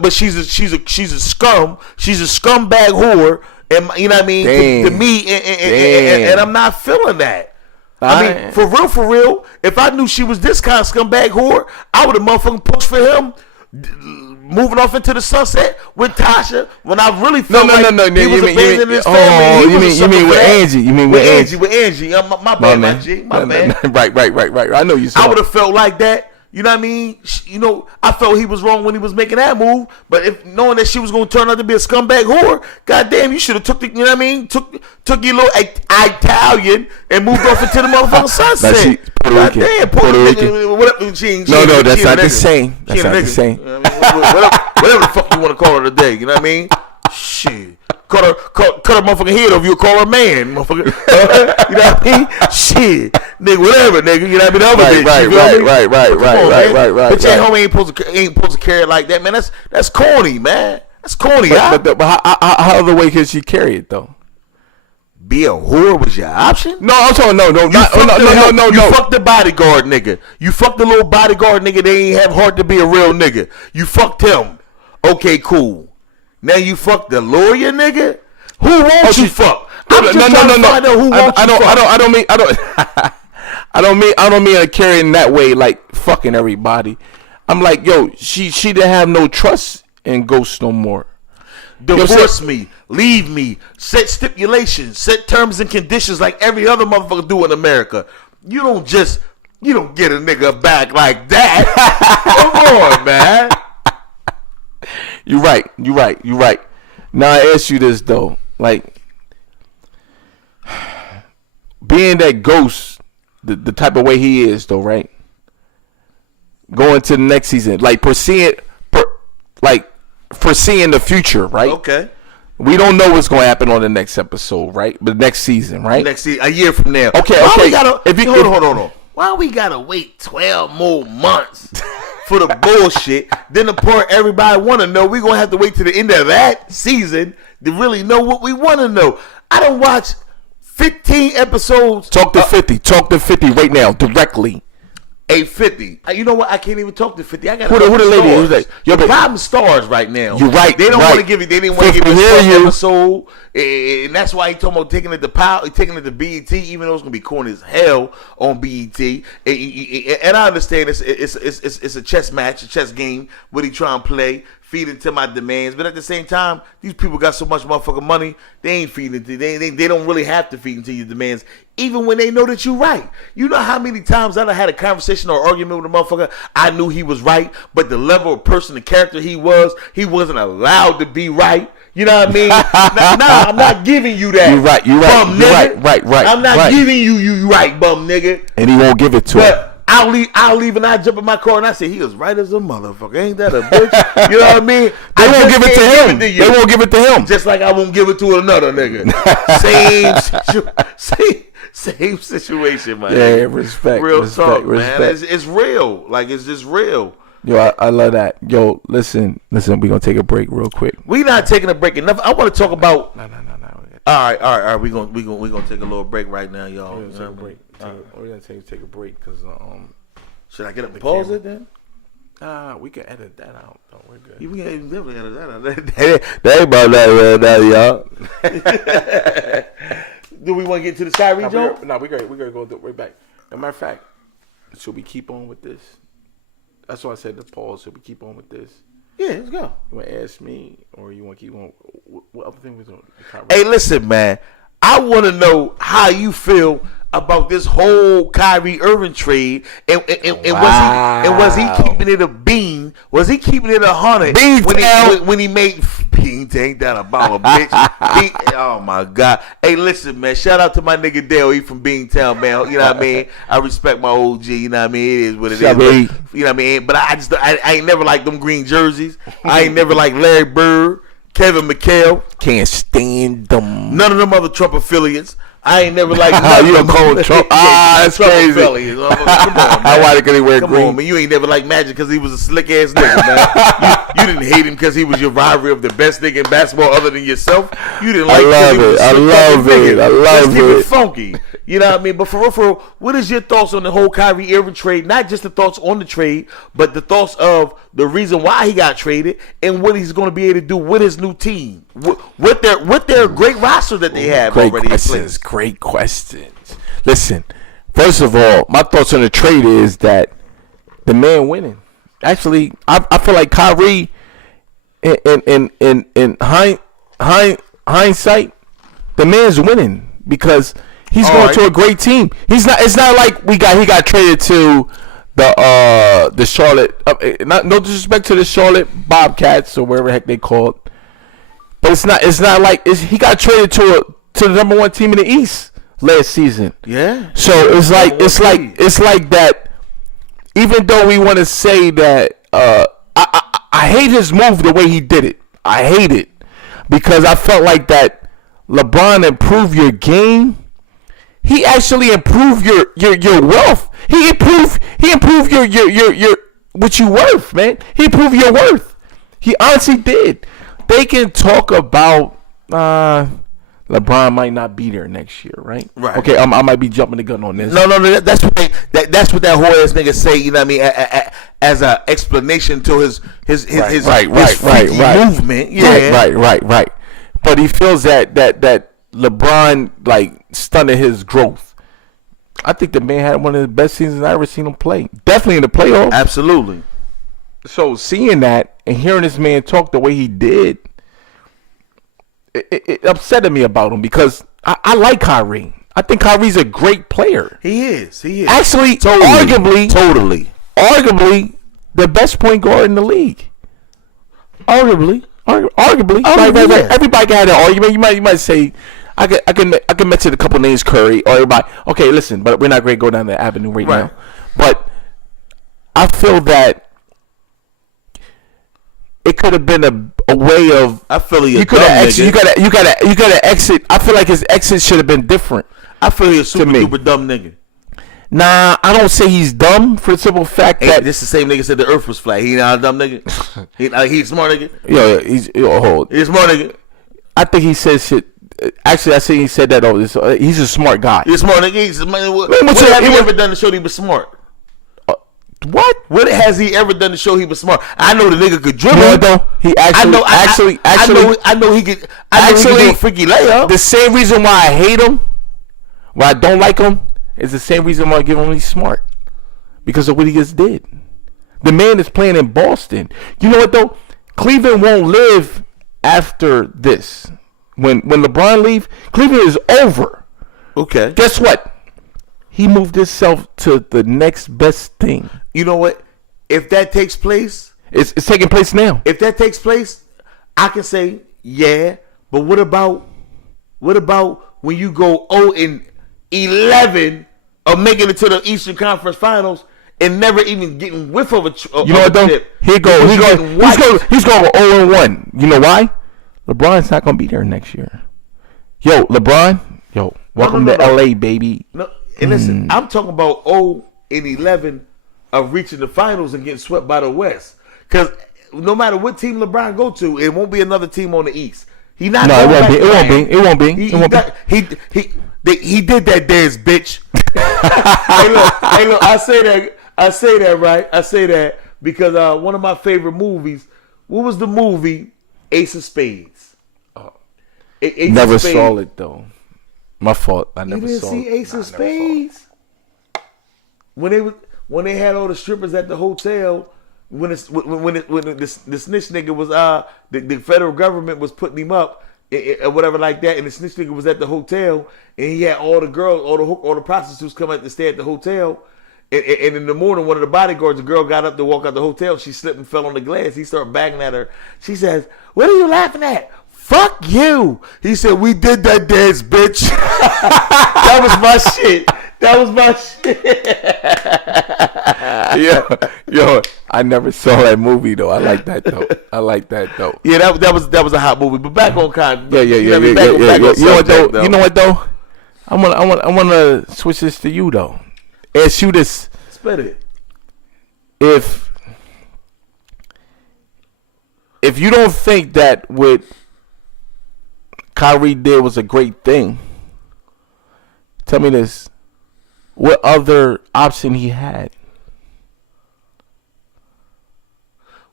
But she's a scum. She's a scumbag whore. And you know what I mean? To me, and I'm not feeling that. I mean, for real, if I knew she was this kind of scumbag whore, I would have motherfucking pushed for him. Moving off into the sunset with Tasha when I really felt he was abandoning his family. You mean with Angie? You mean with Angie? With Angie. My bad, my G. My bad. Right. I know you said I would have felt like that. You know what I mean? You know, I felt he was wrong when he was making that move. But if knowing that she was going to turn out to be a scumbag whore, goddamn, you should have took the, you know what I mean? Took your little Italian and moved off into the motherfucking sunset. Puerto Rican. No, that's not the same. That's not the same. Whatever the fuck you want to call her today. You know what I mean? Shit. Cut her motherfucking head off. You call her man, motherfucker. You know what I mean? Shit, nigga, whatever, nigga. You know what I mean? Right. But your homie ain't supposed to carry it like that, man. That's corny, man. That's corny. But how other way can she carry it though? Be a whore was your option? No, I'm talking no. You fucked the bodyguard nigga. You fucked the little bodyguard nigga. They ain't have heart to be a real nigga. You fucked him. Okay, cool. Now you fuck the lawyer, nigga. Who wants you fuck? I'm just trying to find out who wants you fuck. I don't mean carrying that way, like fucking everybody. I'm like, yo, she didn't have no trust in Ghost no more. Divorce me, leave me, set stipulations, set terms and conditions like every other motherfucker do in America. You don't get a nigga back like that. Come on, man. You're right. Now I ask you this though, like being that Ghost, the type of way he is though, right? Going to the next season, like foreseeing the future, right? Okay. We don't know what's going to happen on the next episode, right? But next season, right? Next season, a year from now. Okay. Hold on. Why we gotta wait 12 more months for the bullshit? Then the part everybody want to know, we gonna have to wait to the end of that season to really know what we want to know. I don't watch 15 episodes. Talk to 50 right now, directly. 850. You know what? I can't even talk to 50. I got who the lady is like? Your problem stars right now. You're right. They don't want to give you. They didn't want to give you a episode, and that's why he talking about taking it to Power, taking it to BET, even though it's gonna be corny as hell on BET. And I understand it's a chess match, a chess game. What he trying to play? feeding to my demands. But at the same time, these people got so much motherfucking money, they ain't feeding to they don't really have to feed into your demands, even when they know that you're right. You know how many times I done had a conversation or argument with a motherfucker, I knew he was right, but the level of person, the character he wasn't allowed to be right. You know what I mean? nah, I'm not giving you that. You're right. Bum nigga. Right. I'm not giving you right, bum nigga. And he won't give it to him. I'll leave and I jump in my car and I say, he was right as a motherfucker. Ain't that a bitch? You know what I mean? They won't give it to him. They won't give it to him. Just like I won't give it to another nigga. Same situation, man. Yeah, respect. Real talk, man. It's real. Like, it's just real. Yo, I love that. Yo, listen. We're gonna take a break real quick. We not taking a break enough. I want to talk about. No. All right. We gonna take a little break right now, y'all. We're gonna take a break. We're gonna take a break because should I get up and pause it then? We can edit that out. Though. We're good. We can definitely edit that out. That ain't about that, y'all. Do we want to get to the Kyrie joke? No, we gotta go way back. As a matter of fact, should we keep on with this? That's why I said the pause. Should we keep on with this? Yeah, let's go. You want to ask me, or you want to keep on? What other thing was on? Hey, listen, man. I want to know how you feel about this whole Kyrie Irving trade, and was he keeping it a bean? Was he keeping it 100 when he made bean? Ain't that about a bitch? Oh my God! Hey, listen, man. Shout out to my nigga Dale. He from Beantown, man. You know what I mean? I respect my OG. You know what I mean? It is what it is. But, you know what I mean? But I ain't never liked them green jerseys. I ain't never liked Larry Bird, Kevin McHale. Can't stand them. None of them other Trump affiliates. I ain't never liked none you of them. Cold Trump. That's Trump crazy. Affiliates. Come on, man. Why could he wear Come green? on, man. You ain't never liked Magic because he was a slick ass nigga, man. You didn't hate him because he was your rivalry of the best nigga in basketball other than yourself. You didn't like him. I love it. Let's keep it funky. You know what I mean? But for real, what is your thoughts on the whole Kyrie Irving trade? Not just the thoughts on the trade, but the thoughts of the reason why he got traded and what he's going to be able to do with his new team, with their great roster that they have already in place. Great questions. Listen, first of all, my thoughts on the trade is that the man winning. Actually, I feel like Kyrie, in hindsight, the man's winning because he's going to a great team. He's not. It's not like he got traded to the Charlotte. No disrespect to the Charlotte Bobcats or whatever the heck they call it, but it's not like he got traded to the number one team in the East last season. Yeah. So it's like that. Even though we want to say that, I hate his move the way he did it. I hate it because I felt like that LeBron improved your game. He actually improved your wealth. He improved your what you worth, man. He improved your worth. He honestly did. They can talk about LeBron might not be there next year, right? Right. Okay, I might be jumping the gun on this. No. That's what that whole ass nigga say. You know what I mean? As an explanation to his right. movement. Yeah. Right. But he feels that LeBron like stunted his growth. I think the man had one of the best seasons I've ever seen him play. Definitely in the playoffs. Absolutely. So seeing that and hearing this man talk the way he did, it upset me about him because I like Kyrie. I think Kyrie's a great player. He is. Actually, totally. arguably the best point guard in the league. Arguably. Right. Everybody can have an argument. You might say, I can mention a couple names, Curry or everybody. Okay, listen, but we're not going to go down that avenue right now. But I feel that it could have been a way of. I feel you could have exit. You gotta exit. I feel like his exit should have been different. I feel he's a super duper dumb nigga. Nah, I don't say he's dumb for the simple fact that this the same nigga said the earth was flat. He not a dumb nigga. He's a smart nigga. He's a smart nigga. I think he says shit. Actually, I say he said that over this. He's a smart guy. He's a smart nigga. What have he ever done to show he was smart? What? What has he ever done to show he was smart? I know the nigga could dribble. No, though. He actually. I know he could. I know he could do a freaky layup. The same reason why I hate him, why I don't like him, is the same reason why I give him he's smart, because of what he just did. The man is playing in Boston. You know what though? Cleveland won't live after this. When LeBron leave, Cleveland is over. Okay. Guess what? He moved himself to the next best thing. You know what? If that takes place, It's taking place now. if that takes place, I can say yeah. But what about when you go 0-11 of making it to the Eastern Conference Finals and never even getting whiff of a You know what though? chip? He's going 0-1. You know why? LeBron's not going to be there next year. Yo, LeBron. Yo, welcome to LA, baby. No, and listen, I'm talking about 0-11 of reaching the finals and getting swept by the West. Because no matter what team LeBron go to, it won't be another team on the East. He not. No, going it back to won't be. Miami. It won't be. It won't be. He did that dance, bitch. hey, look, I say that right. I say that because one of my favorite movies. What was the movie? Ace of Spades. Ace Never of Spades. saw it though. My fault. I never You saw didn't see it. Ace of Spades when they had all the strippers at the hotel. When the snitch nigga was the federal government was putting him up or whatever like that, and the snitch nigga was at the hotel, and he had all the girls, all the prostitutes come out to stay at the hotel, and in the morning, one of the bodyguards, the girl got up to walk out the hotel, she slipped and fell on the glass. He started banging at her. She says, "What are you laughing at? Fuck you." He said, "We did that dance, bitch." That was my shit. That was my shit. Yo, I never saw that movie though. I like that though. Yeah, that was a hot movie. But back on con. Yeah. You know what though? I want to switch this to you though. Ask you this: Spit it. If you don't think that what Kyrie did was a great thing, tell me this: what other option he had?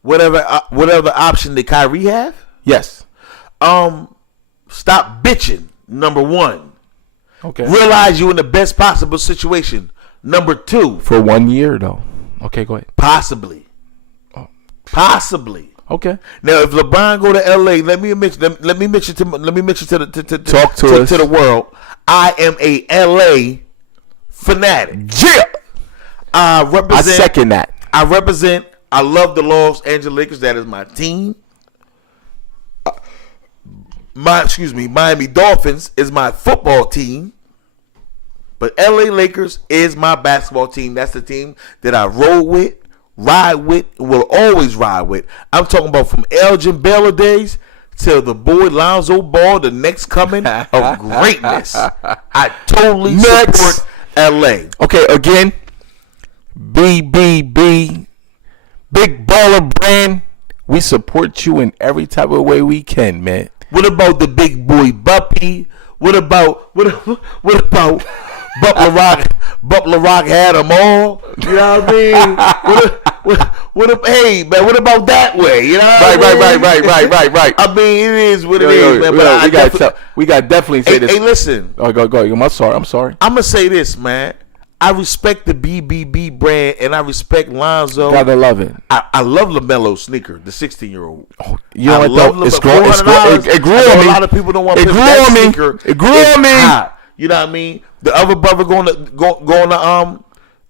Whatever option did Kyrie have? Yes. Stop bitching. Number one. Okay. Realize you're in the best possible situation. Number two. For 1 year though. Okay, go ahead. Possibly. Possibly. Okay. Now, if LeBron go to LA, let me mention to Talk to us. to the world. I am a LA fanatic. Yeah. I second that. I love the Los Angeles Lakers. That is my team. Miami Dolphins is my football team. But LA Lakers is my basketball team. That's the team that I roll with, ride with, and will always ride with. I'm talking about from Elgin Baylor days till the boy Lonzo Ball, the next coming of greatness. I totally support LA. Okay, again, BBB, Big Baller Brand. We support you in every type of way we can, man. What about the big boy Buppy? What about Butler Rock had them all? You know what I mean? Hey man, what about that way? You know what I mean? Right. I mean, it is what it is, man. But we got definitely say this. Hey, listen. Oh, go. I'm sorry. I'm gonna say this, man. I respect the BBB brand and I respect Lonzo. Gotta love it. I love LaMelo sneaker, the 16-year-old. Oh, you know what though? It grew on me. A lot of people don't want to put that on me. sneaker. It grew on me. You know what I mean? The other brother going to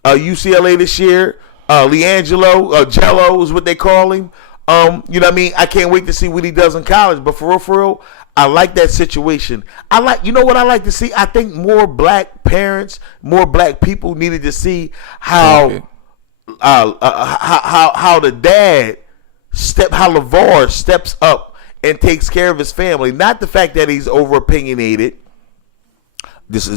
UCLA this year. LiAngelo, Jello is what they call him. You know what I mean? I can't wait to see what he does in college. But for real, I like that situation. You know what I like to see? I think more black parents, more black people needed to see how the dad how LeVar steps up and takes care of his family. Not the fact that he's over opinionated.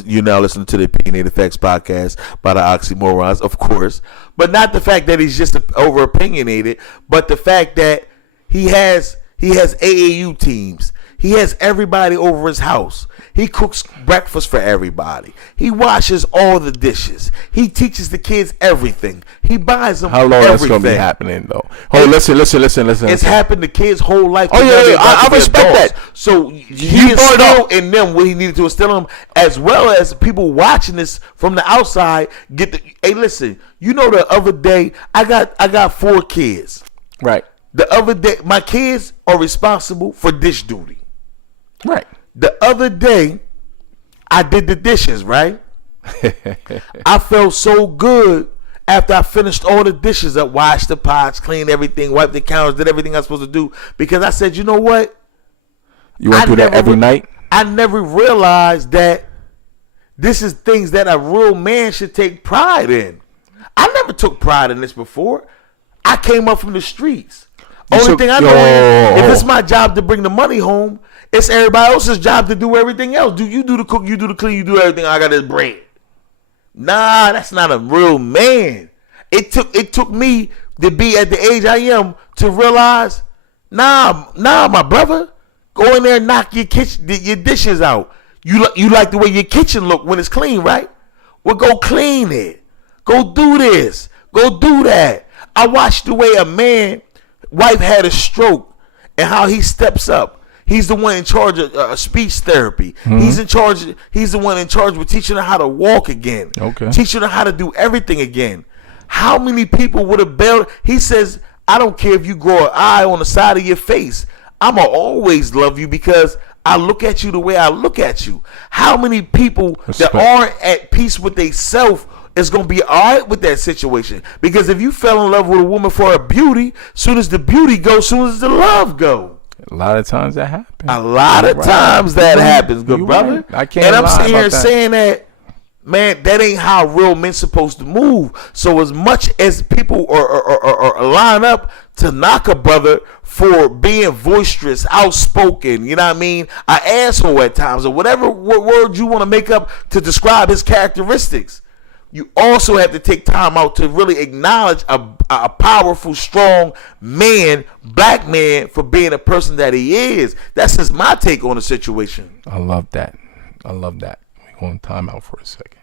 You're now listening to the Opinionated Facts podcast by the OXY-MORONZ, of course. But not the fact that he's just over opinionated, but the fact that he has AAU teams. He has everybody over his house. He cooks breakfast for everybody. He washes all the dishes. He teaches the kids everything. He buys them everything. How long that's going to be happening, though? Oh, listen. It's happened to kids' whole life. Oh, yeah. I respect that. So he instilled in them what he needed to instill in them, as well as people watching this from the outside. Hey, listen. You know, the other day, I got 4 kids. Right. The other day, my kids are responsible for dish duty. Right. The other day, I did the dishes, right? I felt so good after I finished all the dishes up, washed the pots, cleaned everything, wiped the counters, did everything I was supposed to do. Because I said, you know what? You want to do that every night? I never realized that this is things that a real man should take pride in. I never took pride in this before. I came up from the streets. Only thing I know is if it's my job to bring the money home, it's everybody else's job to do everything else. You do the cook, you do the clean, you do everything. I got this bread. Nah, that's not a real man. It took me to be at the age I am to realize, nah, my brother, go in there and knock your dishes out. You like the way your kitchen look when it's clean, right? Well, go clean it. Go do this. Go do that. I watched the way a man, wife had a stroke and how he steps up. He's the one in charge of speech therapy. Mm-hmm. He's the one in charge of teaching her how to walk again. Okay. Teaching her how to do everything again. How many people would have bailed? He says, I don't care if you grow an eye on the side of your face. I'ma always love you because I look at you the way I look at you. How many people that aren't at peace with themselves is going to be all right with that situation? Because if you fell in love with a woman for her beauty, soon as the beauty goes, soon as the love go. A lot of times that happens. A lot of times that happens, good brother. Right. I can't. And I'm sitting here saying that, man, that ain't how real men supposed to move. So as much as people are line up to knock a brother for being boisterous, outspoken, you know what I mean, an asshole at times, or whatever word you want to make up to describe his characteristics, you also have to take time out to really acknowledge a powerful, strong man, black man, for being a person that he is. That's just my take on the situation. I love that. We're going to time out for a second.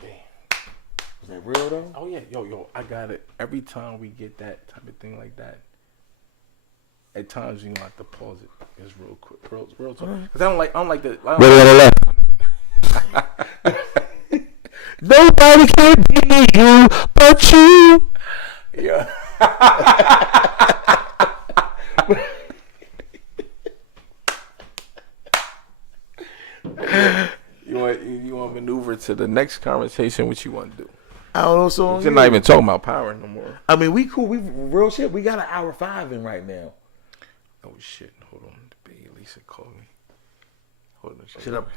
Is that real though? Oh yeah, yo, I got it. Every time we get that type of thing like that, at times you gonna have to pause it. It's real quick, real talk. Cause I don't like the. Nobody can be you but you. Yeah. You want to maneuver to the next conversation? What you want to do? I don't know. So you're not even talking about power no more. I mean, we cool. We real shit. We got an hour 5 in right now. Oh shit! Hold on. Lisa called me. Hold on. Shut up.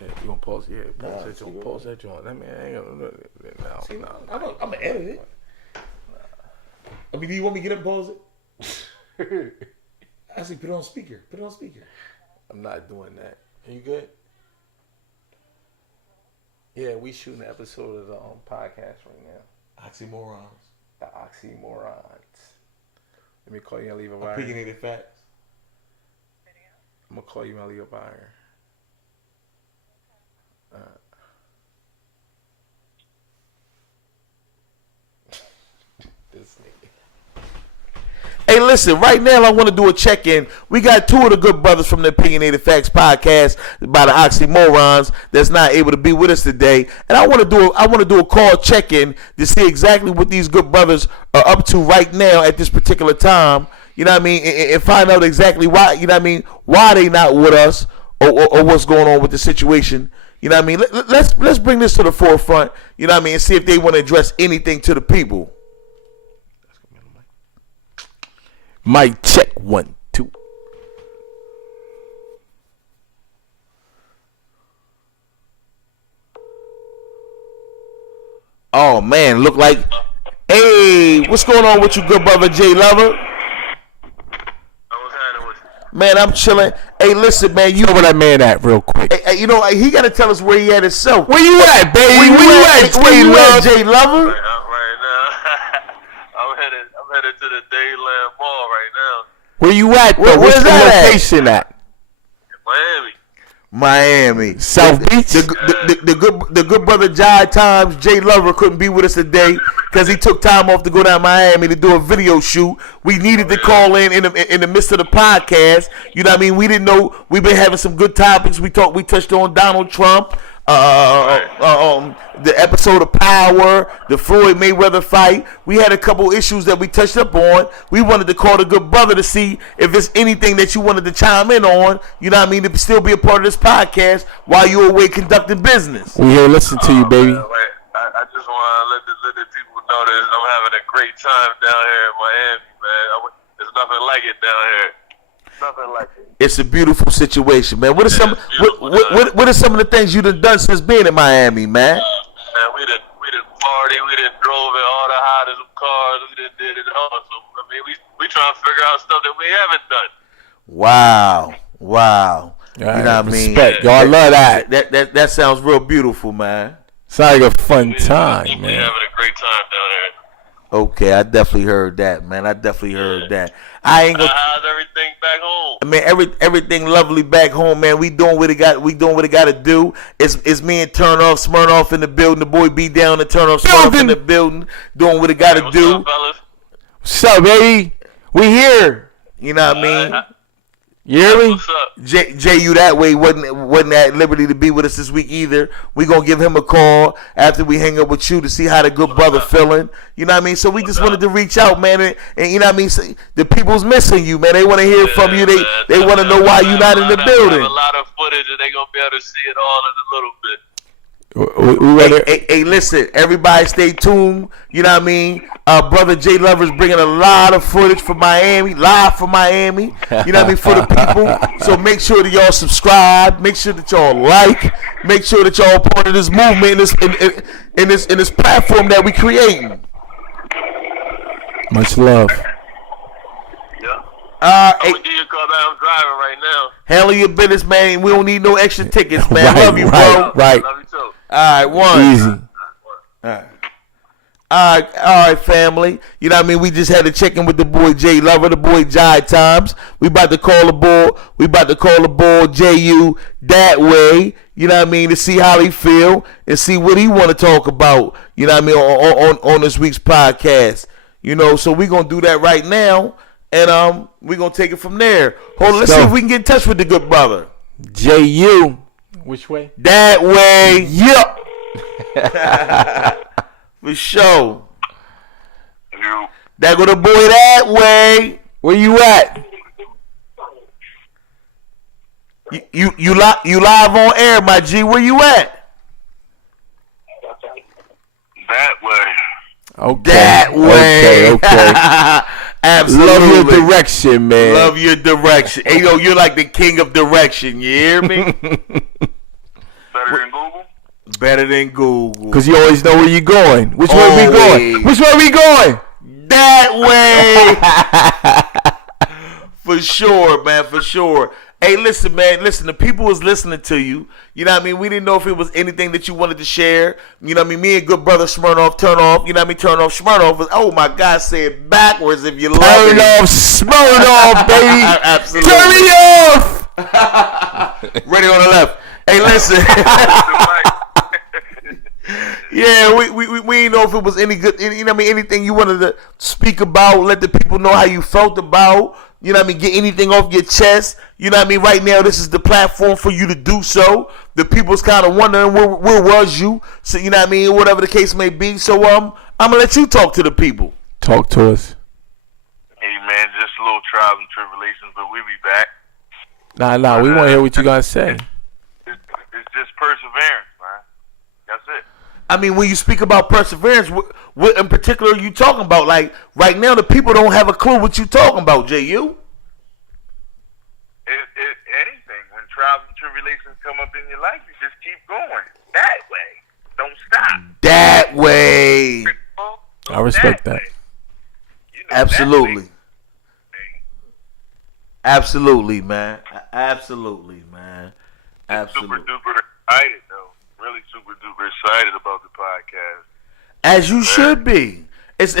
Yeah, you gonna pause? Yeah, pause that joint. That man ain't gonna. No. I'm gonna edit it. I mean, do you want me to get up and pause it? Actually, put it on speaker. I'm not doing that. Are you good? Yeah, we shooting an episode of the podcast right now. OXY-MORONZ. The OXY-MORONZ. Let me call you and leave a wire. Opinionated facts. I'm gonna call you and leave a wire. This nigga. Hey, listen, right now I want to do a check-in. We got 2 of the good brothers from the Opinionated Facts podcast by the OXY-MORONZ that's not able to be with us today. And I want to do a call check-in to see exactly what these good brothers are up to right now at this particular time. You know what I mean? And find out exactly why, you know what I mean, why they not with us or what's going on with the situation. You know what I mean? Let's bring this to the forefront, you know what I mean, and see if they want to address anything to the people. Mic check 1, 2. Oh man, look like, hey, what's going on with you, good brother J Lover? Man, I'm chilling. Hey, listen, man, you know where that man at, real quick. Hey, you know, he got to tell us where he at himself. Where you at, baby? Where you at, J Lover? Right now, I'm headed to the Dayland Mall right now. Where you at, bro? Where's the location at? Miami, South Beach. The good brother J Lover couldn't be with us today because he took time off to go down Miami to do a video shoot. We needed to call in the midst of the podcast. You know what I mean? We didn't know. We've been having some good topics. We touched on Donald Trump. the episode of Power, the Floyd Mayweather fight. We had a couple issues that we touched up on. We wanted to call the good brother to see if there's anything that you wanted to chime in on. You know what I mean? To still be a part of this podcast while you're away conducting business. We here listen to you, baby. I just want to let the people know that I'm having a great time down here in Miami, man. There's nothing like it down here. Nothing like it. It's a beautiful situation, man. What are some of the things you done since being in Miami, man? Man, we done party, we done drove in all the hottest cars, we done did it all. So I mean, we trying to figure out stuff that we haven't done. Wow. Right, you know what I mean? Yo, I love that. That sounds real beautiful, man. Sounds like a fun time, man. We having a great time down there. Okay, I definitely heard that, man. I definitely heard that. I ain't gonna. How's everything back home? I mean, everything lovely back home, man. We doing what it got. We doing what it got to do. It's me and Turnoff, Smirnoff in the building. The boy B down and Turnoff, Smirnoff in the building, doing what it got to do. Up, fellas? What's up, baby? We here. You know what I mean? You hear me? What's up? Jay, you that way wasn't at liberty to be with us this week either. We gonna give him a call after we hang up with you to see how the good brother feeling. You know what I mean? So we just wanted to reach out, man, and you know what I mean. So the people's missing you, man. They want to hear from you. They want to know why you're not in the building. I have a lot of footage, and they gonna be able to see it all in a little bit. Hey, listen, everybody stay tuned. You know what I mean? Brother J Lover's bringing a lot of footage from Miami, live from Miami. You know what I mean? For the people. So make sure that y'all subscribe. Make sure that y'all like. Make sure that y'all part of this movement in this platform that we creating. Much love. I'm gonna give you a call back. I'm driving right now. Handle your business, man. We don't need no extra tickets, man. Right, Love you, right, bro. right. Love you too. All right, one. Easy. All right, family. You know what I mean? We just had to check in with the boy J Lover, the boy GH2. We about to call the ball JU that way. You know what I mean? To see how he feel and see what he want to talk about. You know what I mean? On this week's podcast. You know, so we gonna do that right now, and we gonna take it from there. Hold on, let's see if we can get in touch with the good brother. JU. Which way? That way. Yep. For sure. You. That go the boy that way. Where you at? You live on air, my G. Where you at? That way. Okay. That way. Okay. Absolutely. Love your direction, man. Love your direction. Hey, yo, you're like the king of direction. You hear me? Better than Google? Better than Google. Because you always know where you're going. Which way we going? Which way we going? That way. For sure, man. For sure. Hey, listen, man. Listen, the people was listening to you. You know what I mean? We didn't know if it was anything that you wanted to share. You know what I mean? Me and good brother Smirnoff, turn off. You know what I mean? Turn off Smirnoff. Was, oh, my God. Say it backwards if you love it. Turn off Smirnoff, baby. Absolutely. Turn me off. Ready on the left. Hey, listen. Yeah, we didn't know if it was any good. You know what I mean? Anything you wanted to speak about, let the people know how you felt about. You know what I mean? Get anything off your chest. You know what I mean? Right now, this is the platform for you to do so. The people's kind of wondering where was you? So you know what I mean? Whatever the case may be. So I'm gonna let you talk to the people. Talk to us. Hey, man, just a little trials and tribulations, but we be back. Nah. We want to hear what you guys say. It's just perseverance, man. That's it. I mean, when you speak about perseverance, what in particular are you talking about? Like, right now, the people don't have a clue what you talking about, J.U. Anything. When trials and tribulations come up in your life, you just keep going. That way. Don't stop. That way. I respect that. You know, Absolutely. Absolutely, man. Absolutely, man. Absolutely. Super duper excited, though. Really super duper excited about the podcast. As you should be. It's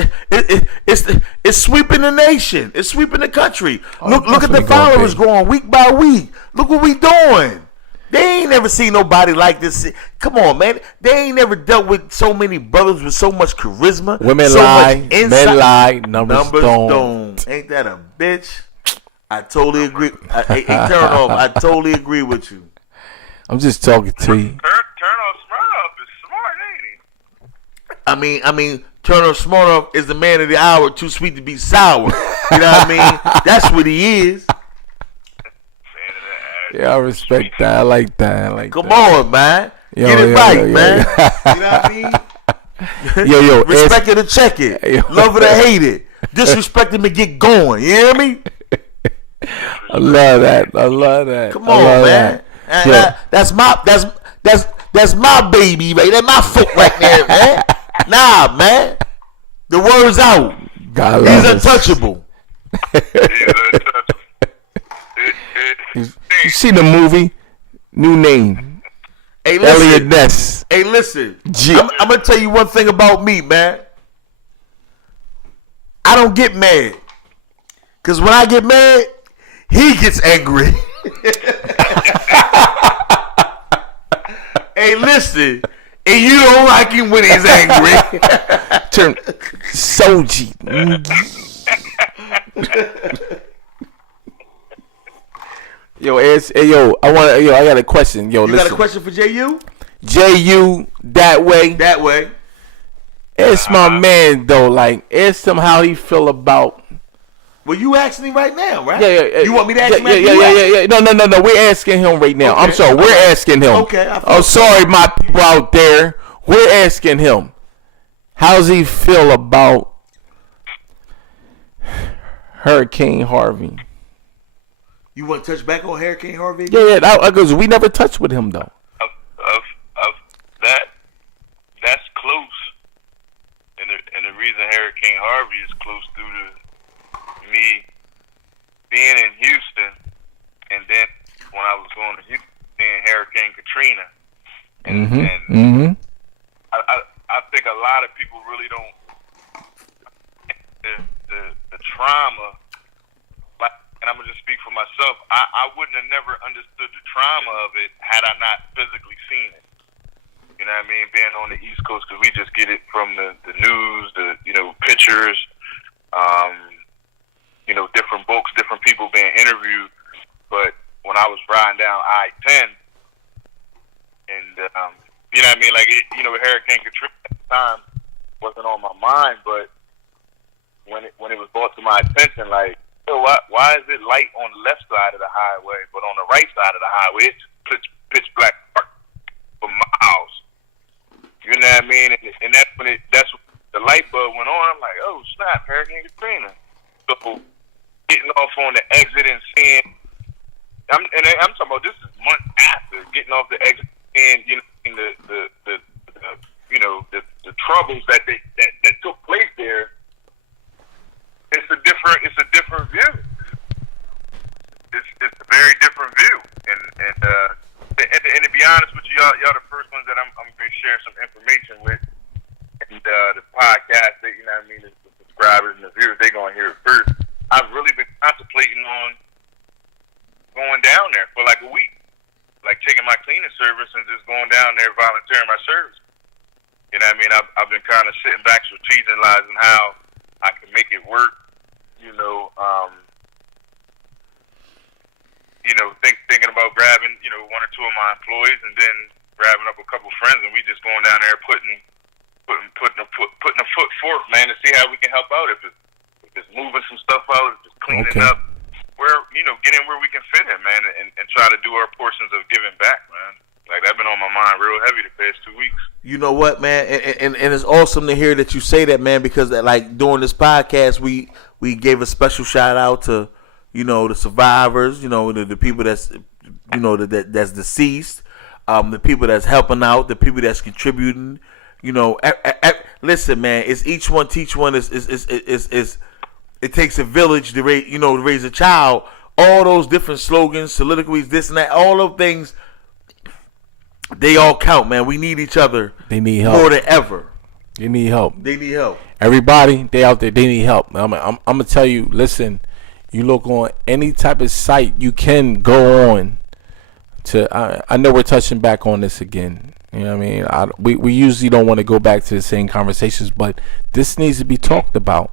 sweeping the nation. It's sweeping the country. Look at the followers growing week by week. Look what we doing. They ain't never seen nobody like this. Come on, man. They ain't never dealt with so many brothers with so much charisma. Women so lie, much insight. men lie, numbers don't. Ain't that a bitch? I totally agree. Hey, turn off. I totally agree with you. I'm just talking to you. Turn I mean, Turner Smirnoff is the man of the hour, too sweet to be sour. You know what I mean? That's what he is. Yeah, I respect that. I like that. Come on, man. Yo, get it right, yo, man. yo. You know what I mean? Yo, respect it or check it. Love it or hate it. Disrespect him and get going. You hear me? I love that. Come on, man. That's my baby, right? That's my foot right there, man. Nah, man. The word's out. He's untouchable. You seen the movie? New Name. Hey, listen. Elliot Ness. Hey, listen. I'm gonna tell you one thing about me, man. I don't get mad, cause when I get mad, he gets angry. Hey, listen. And you don't like him when he's angry. Turn Soji. I got a question. You got a question for JU? JU that way. That way. It's my man though. Like, ask him how he feel about. Well, you asking him right now, right? Yeah. You want me to ask him? Yeah. No. We're asking him right now. Okay. I'm sorry. We're asking him. Okay. I'm sorry, my people out there. We're asking him. How's he feel about Hurricane Harvey? You want to touch back on Hurricane Harvey? Yeah. Because we never touched with him though. That's close, and the reason Hurricane Harvey is close due to me being in Houston, and then when I was going to Houston, seeing Hurricane Katrina, and I think a lot of people really don't the trauma. And I'm gonna just speak for myself. I wouldn't have never understood the trauma of it had I not physically seen it. You know what I mean? Being on the East Coast, because we just get it from the news, the pictures, different books, different people being interviewed. But when I was riding down I-10, and you know what I mean, like with Hurricane Katrina at the time wasn't on my mind, but when it was brought to my attention, like, why is it light on the left side of the highway, but on the right side of the highway it's pitch black dark for miles? You know what I mean? And that's when the light bulb went on. I'm like, oh snap, Hurricane Katrina. So getting off on the exit and seeing, I'm talking about this is months after getting off the exit and the troubles that took place there. It's a different view. It's a very different view, and to be honest with you, y'all the first ones that I'm going to share some information with, and the podcast that the subscribers and the viewers, they're going to hear it first. I've really been contemplating on going down there for like a week, like taking my cleaning service and just going down there volunteering my service. You know what I mean? I've been kind of sitting back strategizing how I can make it work. Thinking about grabbing, one or two of my employees, and then grabbing up a couple friends, and we just going down there putting a foot forth, man, to see how we can help out. If it's moving some stuff out, if it's cleaning up, get in where we can fit in, man, and try to do our portions of giving back, man. Like, that's been on my mind real heavy the past 2 weeks. You know what, man, and it's awesome to hear that you say that, man, because like during this podcast, we gave a special shout out to the survivors, the people that's that's deceased, the people that's helping out, the people that's contributing. Listen, man, it's each one teach one. Is it takes a village to raise a child. All those different slogans, soliloquies, this and that, all those things. They all count, man. We need each other. They need help more than ever. They need help. Everybody, they out there. They need help. I'm gonna tell you. Listen, you look on any type of site you can go on. I know we're touching back on this again. You know what I mean? We usually don't want to go back to the same conversations, but this needs to be talked about.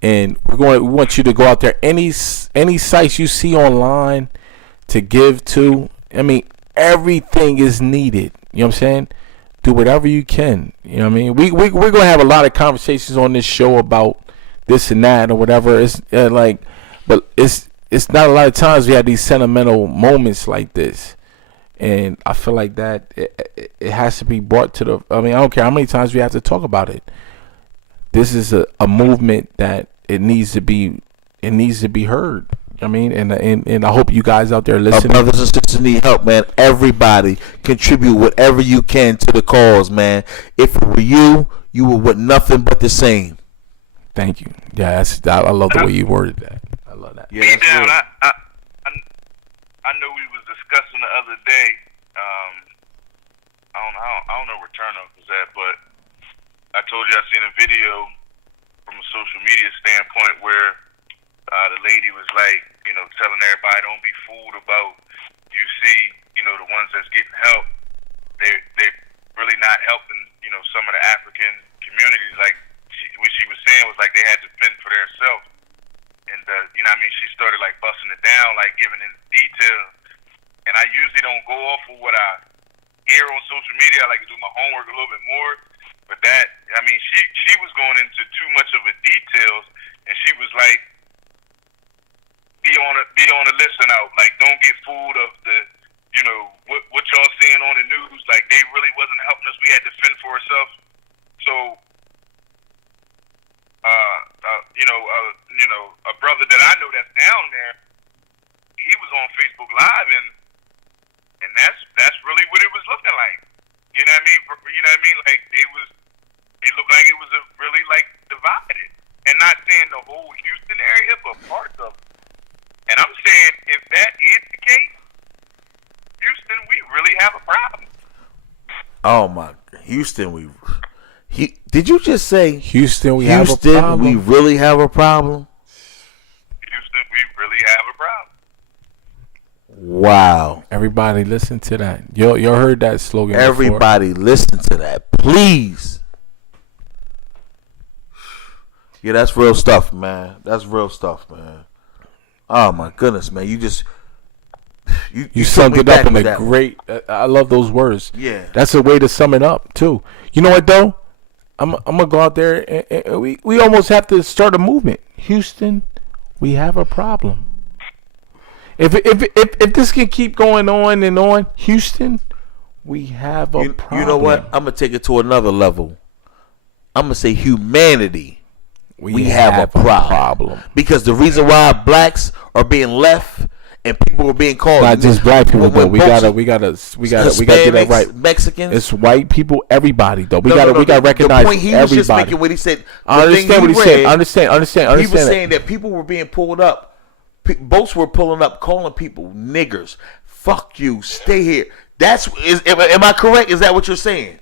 And we want you to go out there. Any sites you see online to give to. I mean, everything is needed. You know what I'm saying? do whatever you can. You know what I mean? We're gonna have a lot of conversations on this show about this and that or whatever. It's but it's not a lot of times we have these sentimental moments like this, and I feel like that it has to be brought to the. I mean, I don't care how many times we have to talk about it. This is a movement that it needs to be heard. I mean, and I hope you guys out there listening. Our brothers and sisters need help, man. Everybody contribute whatever you can to the cause, man. If it were you, you would want nothing but the same. Thank you. Yeah, I love the way you worded that. I love that. Yeah, that's down. real. I know we was discussing the other day. I don't know where Turnoff was at, but I told you I seen a video from a social media standpoint where the lady was like, telling everybody don't be fooled about, you see, the ones that's getting help, they really not helping, some of the African communities. Like what she was saying was like they had to fend for themselves. And, she started like busting it down, like giving in detail. And I usually don't go off of what I hear on social media. I like to do my homework a little bit more. But she was going into too much of a details, and she was like, be on the listen out. Like, don't get fooled of the, what y'all seeing on the news. Like, they really wasn't helping us. We had to fend for ourselves. So, a brother that I know that's down there, he was on Facebook Live, and that's really what it was looking like. You know what I mean? Like, it looked like it was really like divided. And not saying the whole Houston area, but parts of it. And I'm saying, if that is the case, Houston, we really have a problem. Oh my, Houston, did you just say Houston? We have a problem. We really have a problem. Houston, we really have a problem. Wow. Everybody, listen to that. You heard that slogan. Everybody, listen to that, please. Yeah, that's real stuff, man. That's real stuff, man. Oh my goodness, man! You summed it up in a great. I love those words. Yeah, that's a way to sum it up too. You know what though? I'm gonna go out there and we almost have to start a movement. Houston, we have a problem. If this can keep going on and on, Houston, we have a problem. You know what? I'm gonna take it to another level. I'm gonna say humanity. We have a problem. Because the reason why blacks are being left and people are being called not just black people though. We gotta get that right. Mexicans. It's white people, everybody though. We gotta recognize the point he everybody. Was just making when he said I understand what he said. Understand. He was saying that people were being pulled up. Boats were pulling up, calling people niggers. Fuck you. Stay here. Am I correct? Is that what you're saying?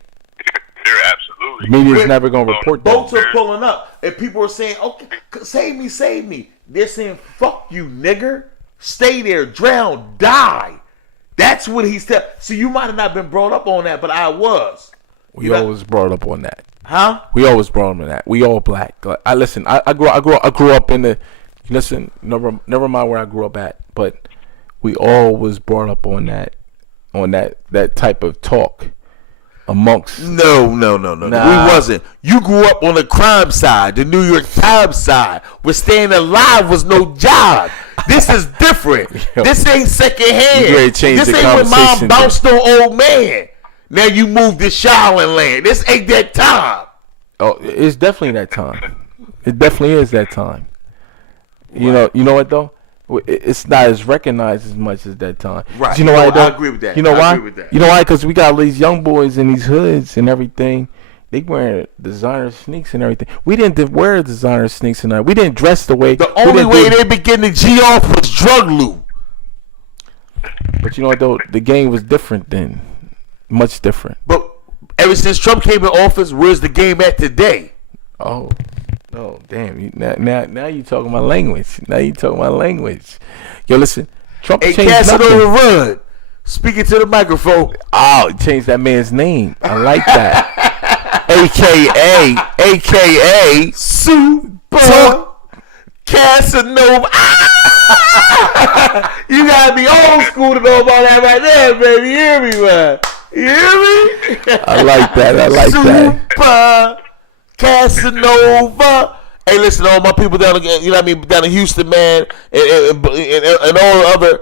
You're absolutely. The media's never gonna report that. Boats are pulling up, and people are saying, "Okay, save me." They're saying, "Fuck you, nigger. Stay there, drown, die." That's what he said. So you might have not been brought up on that, but I was. We always brought up on that. Huh? We always brought up on that. We all black. I listen. I grew up in the. Listen, never mind where I grew up at, but we all was brought up on that type of talk. Amongst no, we wasn't. You grew up on the crime side, the New York Times side, where staying alive was no job. This is different. This ain't secondhand. This ain't when mom bounced no old man. Now you moved to Shaolin land. This ain't that time. Oh, it's definitely that time. It definitely is that time. Right. You know what though? It's not as recognized as much as that time. Right. You know why? I agree with that. You know why? That. You know why? Because we got all these young boys in these hoods and everything. They wearing designer sneaks and everything. We didn't wear designer sneaks and we didn't dress the way. The only way they begin to G off was drug loot. But you know what though? The game was different then. Much different. But ever since Trump came in office, where's the game at today? Oh damn! Now you talking my language. Yo, listen, Trump changed nothing. On the run, speaking to the microphone. Oh, he changed that man's name. I like that. AKA Super Casanova. You gotta be old school to know about that right there, baby. You hear me, man? You hear me? I like that. I like that. Super Casanova. Hey, listen, all my people down, you know what I mean, down in Houston, man, and all other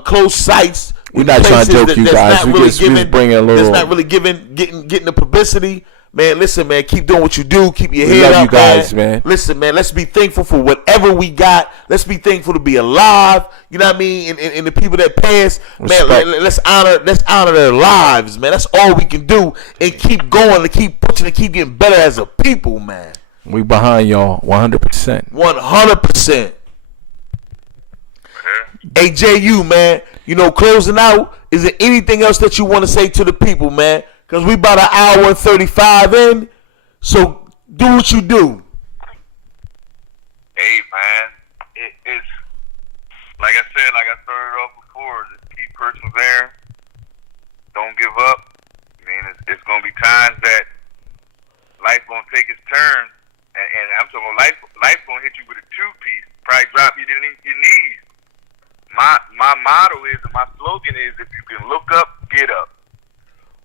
close sites. We're not trying to joke, you guys. We just bringing a little. That's not really getting the publicity. Man, listen, man, keep doing what you do. Keep your We head love up, you guys, man. Listen, man, let's be thankful for whatever we got. Let's be thankful to be alive. You know what I mean? And the people that passed, man, let's honor their lives, man. That's all we can do, and keep going, and keep pushing, and keep getting better as a people, man. We behind y'all 100%. 100%. Hey, JU, man, you know, closing out, is there anything else that you want to say to the people, man? Because we about an hour and 35 in, so do what you do. Hey, man, it's like I said, like I started off before, just keep persevering. Don't give up. I mean, it's going to be times that life going to take its turn, and I'm talking about life going to hit you with a two-piece, probably drop you to your knees. My motto is, and my slogan is, if you can look up, get up.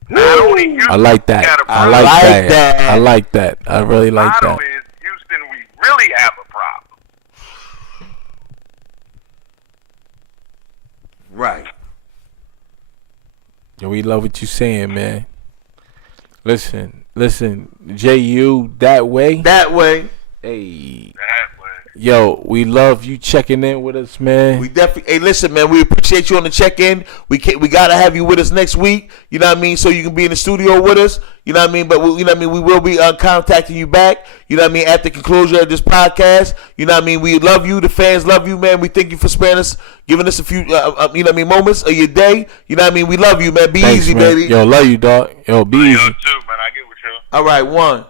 Not only Houston, I like that. I like that. I like that. I really like that. My motto is, Houston, we really have a problem. Right. Yo, we love what you saying, man. Listen, JU, that way. Hey. That way. Yo, we love you checking in with us, man. We definitely. Hey, listen, man. We appreciate you on the check-in. We gotta have you with us next week. You know what I mean? So you can be in the studio with us. You know what I mean? But you know what I mean. We will be contacting you back. You know what I mean? At the conclusion of this podcast. You know what I mean? We love you. The fans love you, man. We thank you for sparing us, giving us a few, you know what I mean, moments of your day. You know what I mean? We love you, man. Thanks, easy, man. baby. Yo, love you, dog. Yo, be easy. Yo, too, man. I get with you. All right, one.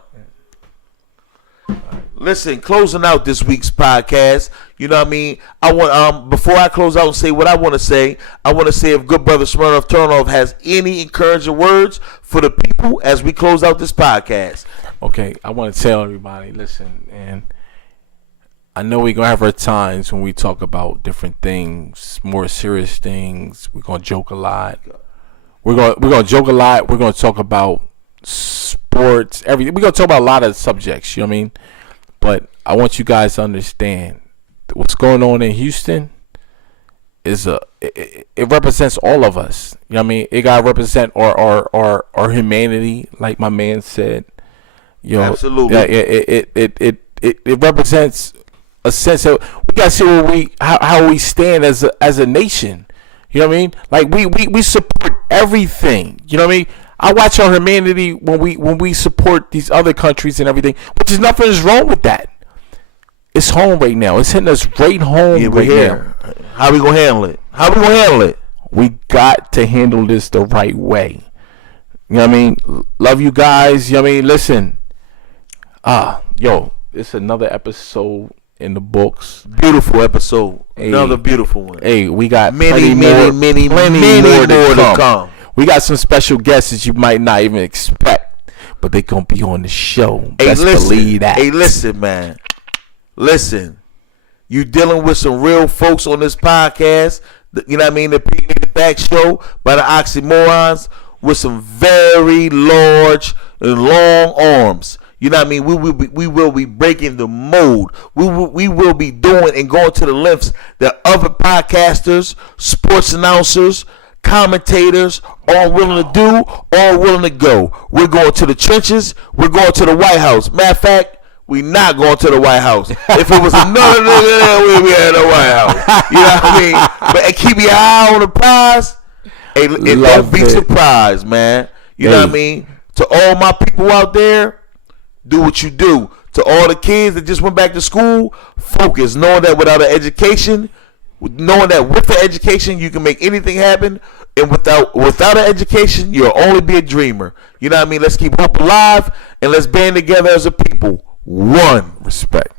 Listen, closing out this week's podcast, you know what I mean? I want before I close out and say what I want to say if good brother Smirnoff Turnoff has any encouraging words for the people as we close out this podcast. Okay, I want to tell everybody, listen, and I know we're gonna have our times when we talk about different things, more serious things. We're gonna joke a lot. We're gonna joke a lot. We're gonna talk about sports, everything. We're gonna talk about a lot of subjects. You know what I mean? But I want you guys to understand that what's going on in Houston is it represents all of us. You know what I mean? It gotta represent our humanity, like my man said. You know, absolutely. It represents a sense of we gotta see how we stand as a nation. You know what I mean? Like we support everything. You know what I mean? I watch our humanity when we support these other countries and everything, which is nothing is wrong with that. It's home right now. It's hitting us right home right now. How we gonna handle it? We got to handle this the right way. You know what I mean? Love you guys. You know what I mean? Listen. Yo, it's another episode in the books. Beautiful episode. Hey, another beautiful one. Hey, we got many more to come. We got some special guests that you might not even expect, but they gonna be on the show. Best believe that. Hey, listen, man. Listen, you dealing with some real folks on this podcast. You know what I mean? The Opinionated Fact Show by the OXY-MORONZ with some very large and long arms. You know what I mean? We will be breaking the mold. We will be doing and going to the lengths that other podcasters, sports announcers, commentators are willing to do, are willing to go. We're going to the trenches. We're going to the White House. Matter of fact, we not going to the White House. If it was another nigga there, we'd be at the White House. You know what I mean? But keep your eye on the prize. Hey, and don't be surprised, man. You know what I mean? To all my people out there, do what you do. To all the kids that just went back to school, focus. Knowing that without an education, knowing that with the education you can make anything happen, and without an education you'll only be a dreamer. You know what I mean? Let's keep hope alive and let's band together as a people. One. Respect.